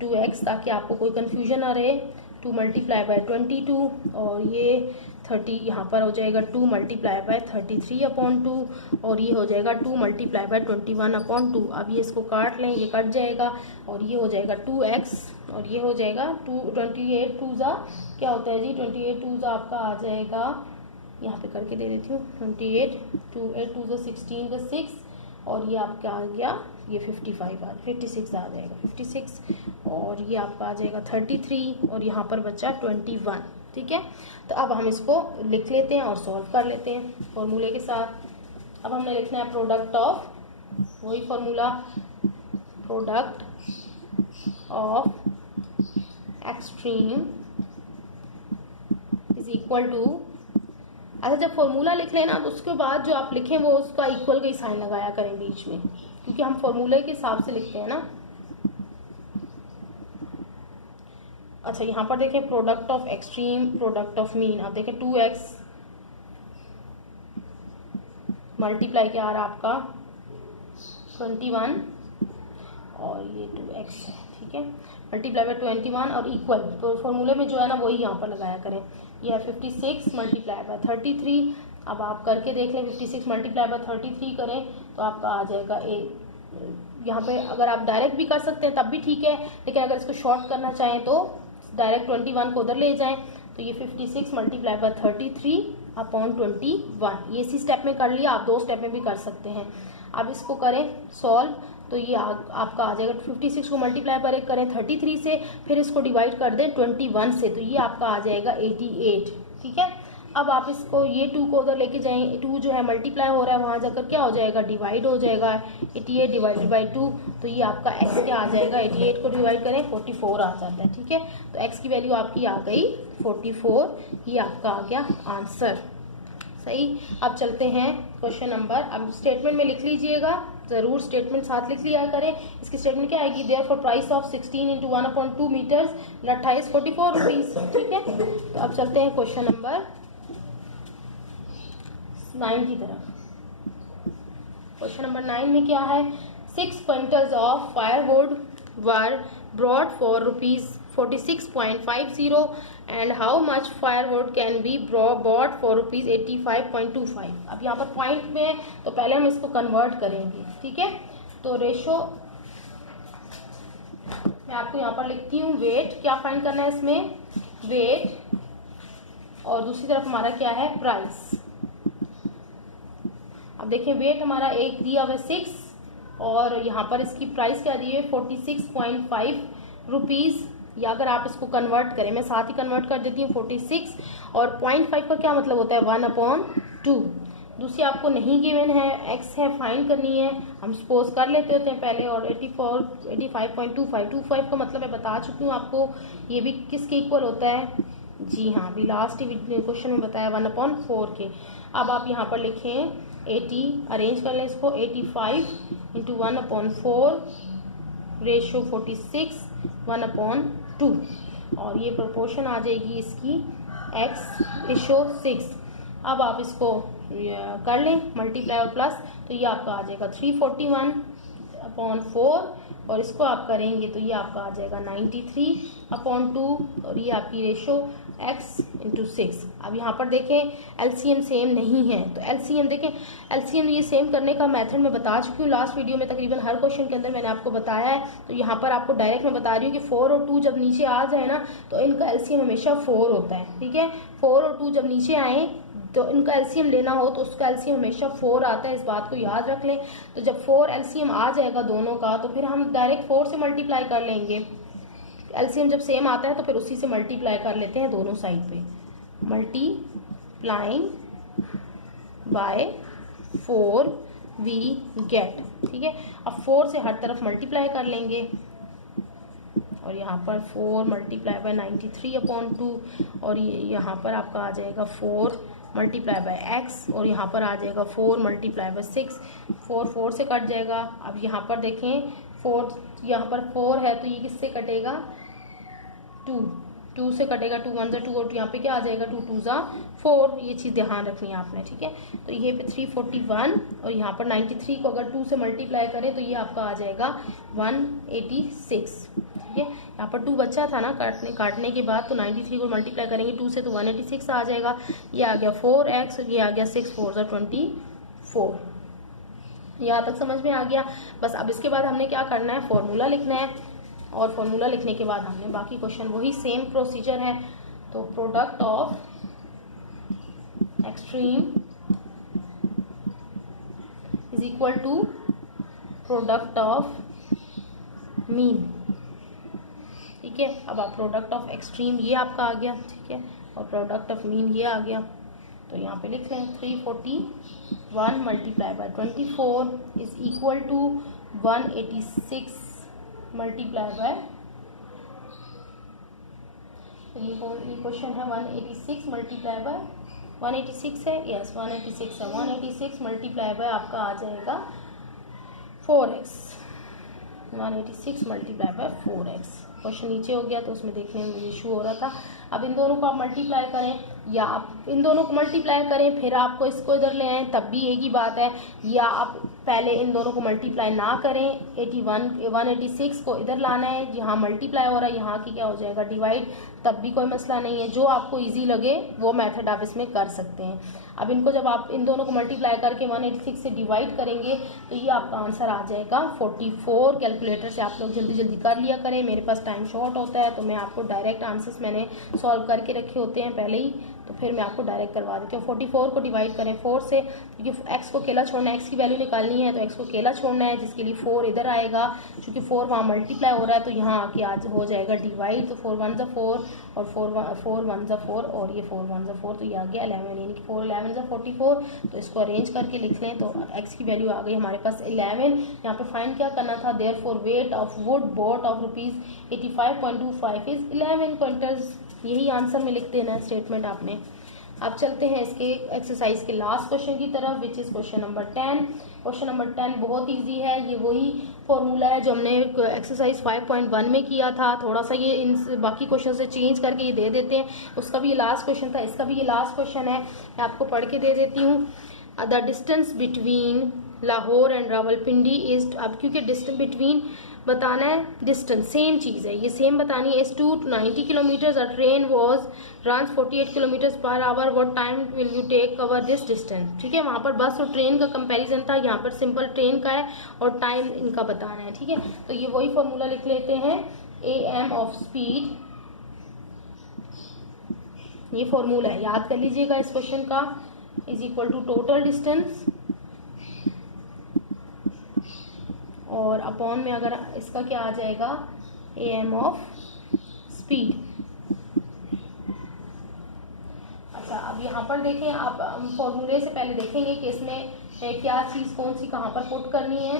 2x, ताकि आपको कोई कन्फ्यूजन ना रहे। 2 मल्टीप्लाई बाय 22 और ये 30 यहाँ पर हो जाएगा 2 मल्टीप्लाई बाय 33/2 और ये हो जाएगा 2 मल्टीप्लाई बाय 21/2। अब ये इसको काट लें, ये कट जाएगा और ये हो जाएगा 2x और ये हो जाएगा 28 2 क्या होता है जी, 28 2 आपका आ जाएगा, यहाँ पे करके दे देती हूँ 28 2 16 6 और ये आपका आ गया ये 56 आ जाएगा 56 और ये आपका आ जाएगा 33 और यहाँ पर बचा 21। ठीक है, तो अब हम इसको लिख लेते हैं और सॉल्व कर लेते हैं फॉर्मूले के साथ। अब हमने लिखना है प्रोडक्ट ऑफ, वही formula, product of extreme is equal to, अच्छा जब फॉर्मूला लिख लेना तो उसके बाद जो आप लिखें वो उसका इक्वल का ही साइन लगाया करें बीच में, क्योंकि हम फॉर्मूले के हिसाब से लिखते हैं ना। अच्छा यहाँ पर देखें product of extreme, product of mean. अब देखें 2x मल्टीप्लाई क्या आ रहा आपका 21 और ये 2x है। ठीक है, मल्टीप्लाई बाय 21 और इक्वल, तो फॉर्मूले में जो है ना वही यहाँ पर लगाया करें। ये है 56 मल्टीप्लाई बाय 33। अब आप करके देख लें, 56 मल्टीप्लाई बाय 33 करें तो आपका आ जाएगा यहाँ पे अगर आप डायरेक्ट भी कर सकते हैं तब भी ठीक है, लेकिन अगर इसको शॉर्ट करना चाहें तो डायरेक्ट 21 को उधर ले जाएं तो ये 56 मल्टीप्लाई बाय 33/21। ये इसी स्टेप में कर लिया, आप 2 स्टेप में भी कर सकते हैं। अब इसको करें सॉल्व तो ये आपका आ जाएगा 56 को मल्टीप्लाई करें 33 से, फिर इसको डिवाइड कर दें 21 से तो ये आपका आ जाएगा 88। ठीक है, अब आप इसको ये 2 को उधर लेके जाएं, 2 जो है मल्टीप्लाई हो रहा है वहाँ जाकर क्या हो जाएगा, डिवाइड हो जाएगा 88 डिवाइडेड बाई 2 तो ये आपका x क्या आ जाएगा, 88 को डिवाइड करें 44 आ जाता है। ठीक है, तो x की वैल्यू आपकी आ गई 44, ये आपका आ गया आंसर। सही, अब चलते हैं क्वेश्चन नंबर, अब स्टेटमेंट में लिख लीजिएगा ज़रूर, स्टेटमेंट साथ लिख लिया करें। इसकी स्टेटमेंट क्या आएगी, therefore price of 16 into 1/2 metres 2844 rupees. ठीक है, तो अब चलते हैं क्वेश्चन नंबर 9 की तरफ। क्वेश्चन नंबर 9 में क्या है, 6 quintals of firewood were brought for ₹46.50 and how much firewood can be bought for ₹85.25। अब यहाँ पर पॉइंट में है तो पहले हम इसको कन्वर्ट करेंगे। ठीक है, तो रेशो मैं आपको यहाँ पर लिखती हूँ, वेट क्या फाइंड करना है इसमें, वेट, और दूसरी तरफ हमारा क्या है, प्राइस। अब देखिए वेट हमारा एक दिया हुआ 6 और यहाँ पर इसकी प्राइस क्या दी है 46.5 रुपीज़, या अगर आप इसको कन्वर्ट करें, मैं साथ ही कन्वर्ट कर देती हूँ 46 और 0.5 का क्या मतलब होता है 1/2। दूसरी आपको नहीं गिवन है, x है फाइंड करनी है, हम सपोज कर लेते होते हैं पहले, और 85.25 का मतलब मैं बता चुकी हूँ आपको, ये भी किसके इक्वल होता है, जी हाँ अभी लास्ट क्वेश्चन में बताया 1/4 के। अब आप यहाँ पर लिखें 80, अरेंज कर लें इसको, 85 इंटू 1/4 रेशो 46 1/2 और ये प्रोपोर्शन आ जाएगी इसकी x रेशो 6। अब आप इसको कर लें मल्टीप्लाई और प्लस, तो ये आपका आ जाएगा 341/4 और इसको आप करेंगे तो ये आपका आ जाएगा 93/2 और ये आपकी रेशो x इंटू 6। अब यहाँ पर देखें एलसीएम सेम नहीं है, तो एलसीएम देखें, एलसीएम ये सेम करने का मेथड मैं बता चुकी हूँ लास्ट वीडियो में, तकरीबन हर क्वेश्चन के अंदर मैंने आपको बताया है। तो यहाँ पर आपको डायरेक्ट मैं बता रही हूँ कि 4 और 2 जब नीचे आ जाए ना तो इनका एलसीएम हमेशा 4 होता है। ठीक है, 4 और 2 जब नीचे आए तो इनका एलसीएम लेना हो तो उसका एलसीएम हमेशा 4 आता है, इस बात को याद रख लें। तो जब 4 एलसीएम आ जाएगा दोनों का तो फिर हम डायरेक्ट 4 से मल्टीप्लाई कर लेंगे, एलसीएम जब सेम आता है तो फिर उसी से मल्टीप्लाई कर लेते हैं दोनों साइड पे, मल्टीप्लाइंग बाय 4 वी गेट, ठीक है। अब 4 से हर तरफ मल्टीप्लाई कर लेंगे और यहाँ पर 4 मल्टीप्लाई बाय 93/2 और ये यहाँ पर आपका आ जाएगा 4 मल्टीप्लाई बाय x और यहाँ पर आ जाएगा 4 मल्टीप्लाई बाय 6। 4 से कट जाएगा। अब यहाँ पर देखें 4, यहाँ पर 4 है तो ये किससे कटेगा, 2 से कटेगा, 2 1 2 और यहाँ पे क्या आ जाएगा 2 2 4। ये चीज़ ध्यान रखनी है आपने, ठीक है। तो ये पे 341 और यहाँ पर 93 को अगर 2 से मल्टीप्लाई करें तो ये आपका आ जाएगा 186, ठीक है। यहाँ पर 2 बच्चा था ना काटने के बाद, तो 93 को मल्टीप्लाई करेंगे 2 से तो 186 आ जाएगा। ये आ गया 4x, ये आ गया 6 4 24। यहाँ तक समझ में आ गया। बस अब इसके बाद हमने क्या करना है, फॉर्मूला लिखना है और फॉर्मूला लिखने के बाद हमने बाकी क्वेश्चन वही सेम प्रोसीजर है। तो product of extreme is equal to product of mean, ठीक है। अब आप प्रोडक्ट ऑफ एक्सट्रीम ये आपका आ गया, ठीक है, और प्रोडक्ट ऑफ मीन ये आ गया। तो यहाँ पे लिख रहे हैं 341 multiply by 24 is equal to 186 multiply by, ये क्वेश्चन है 186 मल्टीप्लाई बाय 186 है, यस 186 है। 186 मल्टीप्लाई बाय आपका आ जाएगा 4x, 186 multiply bye 4x। Question नीचे हो गया तो उसमें देखने में मुझे इशू हो रहा था। अब इन दोनों को आप मल्टीप्लाई करें या आप इन दोनों को मल्टीप्लाई करें फिर आपको इसको इधर ले आएँ तब भी एक ही बात है, या आप पहले इन दोनों को मल्टीप्लाई ना करें, 186 को इधर लाना है, यहाँ मल्टीप्लाई हो रहा है, यहाँ की क्या हो जाएगा डिवाइड, तब भी कोई मसला नहीं है। जो आपको इजी लगे वो मेथड आप इसमें कर सकते हैं। अब इनको जब आप इन दोनों को मल्टीप्लाई करके 186 से डिवाइड करेंगे तो ये आपका आंसर आ जाएगा 44। कैलकुलेटर से आप लोग जल्दी जल्दी कर लिया करें, मेरे पास टाइम शॉर्ट होता है तो मैं आपको डायरेक्ट आंसर्स मैंने सॉल्व करके रखे होते हैं पहले ही, तो फिर मैं आपको डायरेक्ट करवा देती हूँ। 44 को डिवाइड करें 4 से, क्योंकि x को अकेला छोड़ना है, x की वैल्यू निकालनी है तो x को अकेला छोड़ना है, जिसके लिए 4 इधर आएगा, क्योंकि 4 वहाँ मल्टीप्लाई हो रहा है तो यहाँ आके आज हो जाएगा डिवाइड। तो 4 1 4 और 4 1 4 और ये 4 1 4, तो ये आ गया 11, यानी कि 4 11 44। तो इसको अरेंज करके लिख लें तो x की वैल्यू आ गई हमारे पास 11। यहाँ पे फाइंड क्या करना था, therefore weight of wood bought of ₹85.25 is 11 quintals. यही आंसर में लिख देना है स्टेटमेंट आपने। अब चलते हैं इसके एक्सरसाइज के लास्ट क्वेश्चन की तरफ, which is question number 10। Question number 10 बहुत इजी है, ये वही फॉर्मूला है जो हमने एक्सरसाइज 5.1 में किया था। थोड़ा सा ये इन बाकी क्वेश्चन से चेंज करके ये दे देते हैं। उसका भी ये लास्ट क्वेश्चन था, इसका भी ये लास्ट क्वेश्चन है, मैं आपको पढ़ के दे देती हूँ। The distance between Lahore and Rawalpindi is, अब क्योंकि डिस्टेंस बिटवीन बताना है, डिस्टेंस सेम चीज़ है, ये सेम बतानी है। Is 290 kilometres, a train was runs 48 kilometres per hour, what time will you take cover this distance, ठीक है। वहाँ पर बस और ट्रेन का कंपैरिजन था, यहाँ पर सिंपल ट्रेन का है और टाइम इनका बताना है, ठीक है। तो ये वही फॉर्मूला लिख लेते हैं, AM ऑफ स्पीड, ये फॉर्मूला है, याद कर लीजिएगा इस क्वेश्चन का, is equal to total distance और अपॉन में अगर इसका क्या आ जाएगा, AM ऑफ स्पीड। अच्छा, अब यहाँ पर देखें, आप फॉर्मूले से पहले देखेंगे कि इसमें क्या चीज़ कौन सी कहाँ पर पुट करनी है,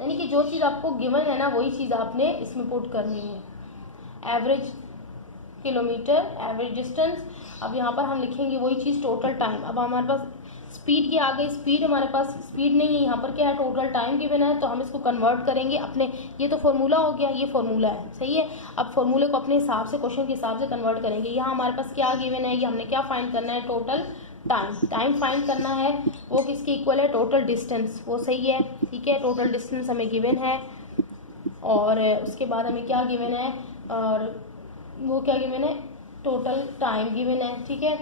यानी कि जो चीज़ आपको गिवन है ना वही चीज़ आपने इसमें पुट करनी है। एवरेज किलोमीटर, एवरेज डिस्टेंस, अब यहाँ पर हम लिखेंगे वही चीज़ टोटल टाइम। अब हमारे पास स्पीड की आ गई, स्पीड हमारे पास स्पीड नहीं है, यहाँ पर क्या है टोटल टाइम गिवन है, तो हम इसको कन्वर्ट करेंगे अपने, ये तो फॉर्मूला हो गया, ये फॉर्मूला है, सही है। अब फॉर्मूले को अपने हिसाब से क्वेश्चन के हिसाब से कन्वर्ट करेंगे। यहाँ हमारे पास क्या गिवन है, ये हमने क्या फाइंड करना है, टोटल टाइम, टाइम फाइंड करना है, वो किसके इक्वल है, टोटल डिस्टेंस, वो सही है, ठीक है। टोटल डिस्टेंस हमें गिवन है और उसके बाद हमें क्या गिवन है, और वो क्या गिवन है, टोटल टाइम गिवन है, ठीक है।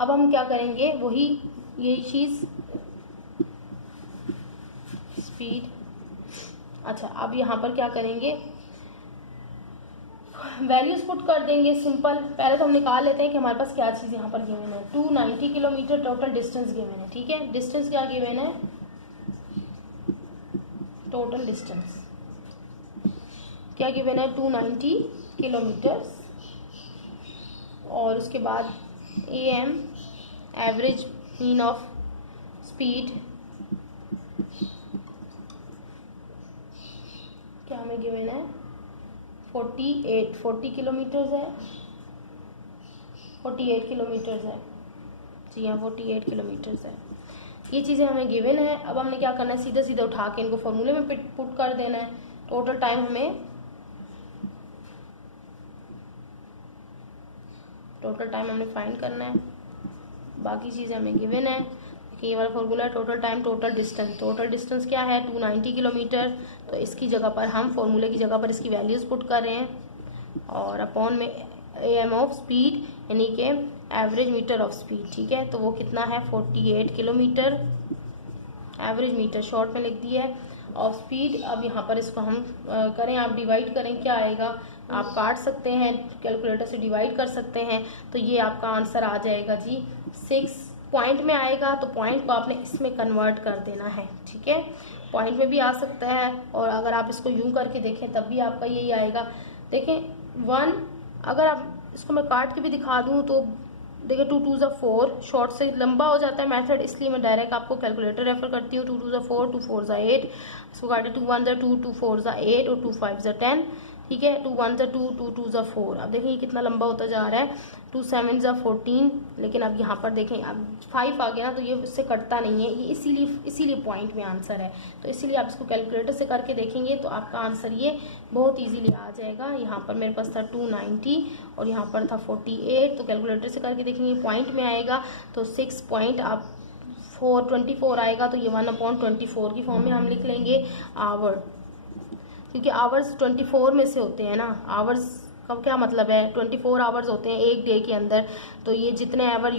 अब हम क्या करेंगे, वही यही चीज़ स्पीड। अच्छा, अब यहाँ पर क्या करेंगे, वैल्यूज पुट कर देंगे सिंपल। पहले तो हम निकाल लेते हैं कि हमारे पास क्या चीज़ यहाँ पर गिवन है, 290 किलोमीटर टोटल डिस्टेंस गिवन है, ठीक है। डिस्टेंस क्या गिवन है, क्या गिवन है 290 किलोमीटर्स, और उसके बाद AM average mean of speed क्या हमें गिवन है 40 किलोमीटर्स है, 48 किलोमीटर्स है जी हाँ 48 किलोमीटर्स है। ये चीज़ें हमें गिवन है। अब हमने क्या करना है, सीधा सीधा उठा के इनको फॉर्मूले में पुट कर देना है। टोटल टाइम हमने फाइंड करना है, बाकी चीज़ें हमें गिवन है कि ये वाला फॉर्मूला है टोटल टाइम टोटल डिस्टेंस क्या है 290 किलोमीटर। तो इसकी जगह पर हम फॉर्मूले की जगह पर इसकी वैल्यूज़ पुट कर रहे हैं, और अपॉन में AM ऑफ स्पीड यानी कि एवरेज मीटर ऑफ स्पीड, ठीक है। तो वो कितना है 48 किलोमीटर, एवरेज मीटर शॉर्ट में लिख दिया है, ऑफ स्पीड। अब यहाँ पर इसको हम करें, आप डिवाइड करें, क्या आएगा, आप काट सकते हैं, कैलकुलेटर से डिवाइड कर सकते हैं, तो ये आपका आंसर आ जाएगा जी 6 पॉइंट में आएगा। तो पॉइंट को आपने इसमें कन्वर्ट कर देना है, ठीक है। पॉइंट में भी आ सकता है, और अगर आप इसको यूं करके देखें तब भी आपका यही आएगा। देखें 1, अगर आप इसको मैं काट के भी दिखा दूं तो देखिए 2 2 4, शॉर्ट से लंबा हो जाता है मेथड, इसलिए मैं डायरेक्ट आपको कैलकुलेटर रेफर करती हूँ। 2 2 4, 2 4 8, इसको काटे 2 1 2, 2 4 8 और 2 5 10, ठीक है। 2 1 2, 2 2 4। अब देखिए कितना लंबा होता जा रहा है, 2 7 14, लेकिन अब यहाँ पर देखें अब 5 आ गया ना, तो ये इससे कटता नहीं है, ये इसीलिए पॉइंट में आंसर है। तो इसीलिए आप इसको कैलकुलेटर से करके देखेंगे तो आपका आंसर ये बहुत इजीली आ जाएगा। यहाँ पर मेरे पास था 290 और यहाँ पर था 48, तो कैलकुलेटर से करके देखेंगे पॉइंट में आएगा तो 6 पॉइंट आप 424 आएगा, तो ये 1/24 की फॉर्म में हम लिख लेंगे आवर, क्योंकि आवर्स 24 में से होते हैं ना। आवर्स का क्या मतलब है, 24 आवर्स होते हैं एक डे के अंदर, तो ये जितने आवर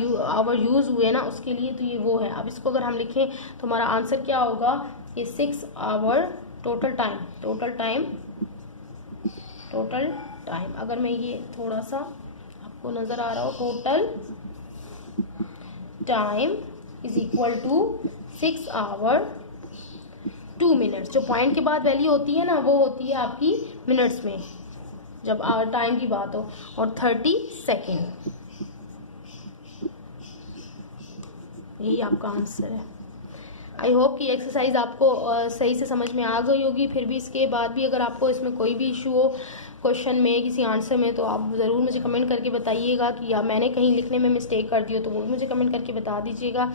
यूज़ हुए ना उसके लिए, तो ये वो है। अब इसको अगर हम लिखें तो हमारा आंसर क्या होगा, ये 6 आवर टोटल टाइम। अगर मैं ये थोड़ा सा आपको नज़र आ रहा हो, total time is equal to 6 hour 2 minutes. जो पॉइंट के बाद वैल्यू होती है ना, वो होती है आपकी मिनट्स में जब टाइम की बात हो, और 30 सेकेंड। यही आपका आंसर है। आई होप कि एक्सरसाइज आपको सही से समझ में आ गई होगी। फिर भी इसके बाद भी अगर आपको इसमें कोई भी इशू हो क्वेश्चन में, किसी आंसर में, तो आप ज़रूर मुझे कमेंट करके बताइएगा कि या मैंने कहीं लिखने में मिस्टेक कर दी हो तो वो भी मुझे कमेंट करके बता दीजिएगा।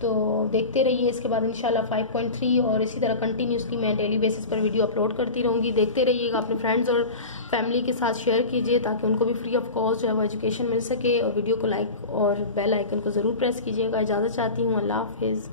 तो देखते रहिए, इसके बाद इंशाल्लाह 5.3 और इसी तरह कंटिन्यूसली मैं डेली बेसिस पर वीडियो अपलोड करती रहूँगी। देखते रहिएगा, अपने फ्रेंड्स और फैमिली के साथ शेयर कीजिए ताकि उनको भी फ्री ऑफ कॉस्ट जो है वो एजुकेशन मिल सके। और वीडियो को लाइक और बेल आइकन को ज़रूर प्रेस कीजिएगा। इजाज़त चाहती हूँ, अल्लाह हाफिज़।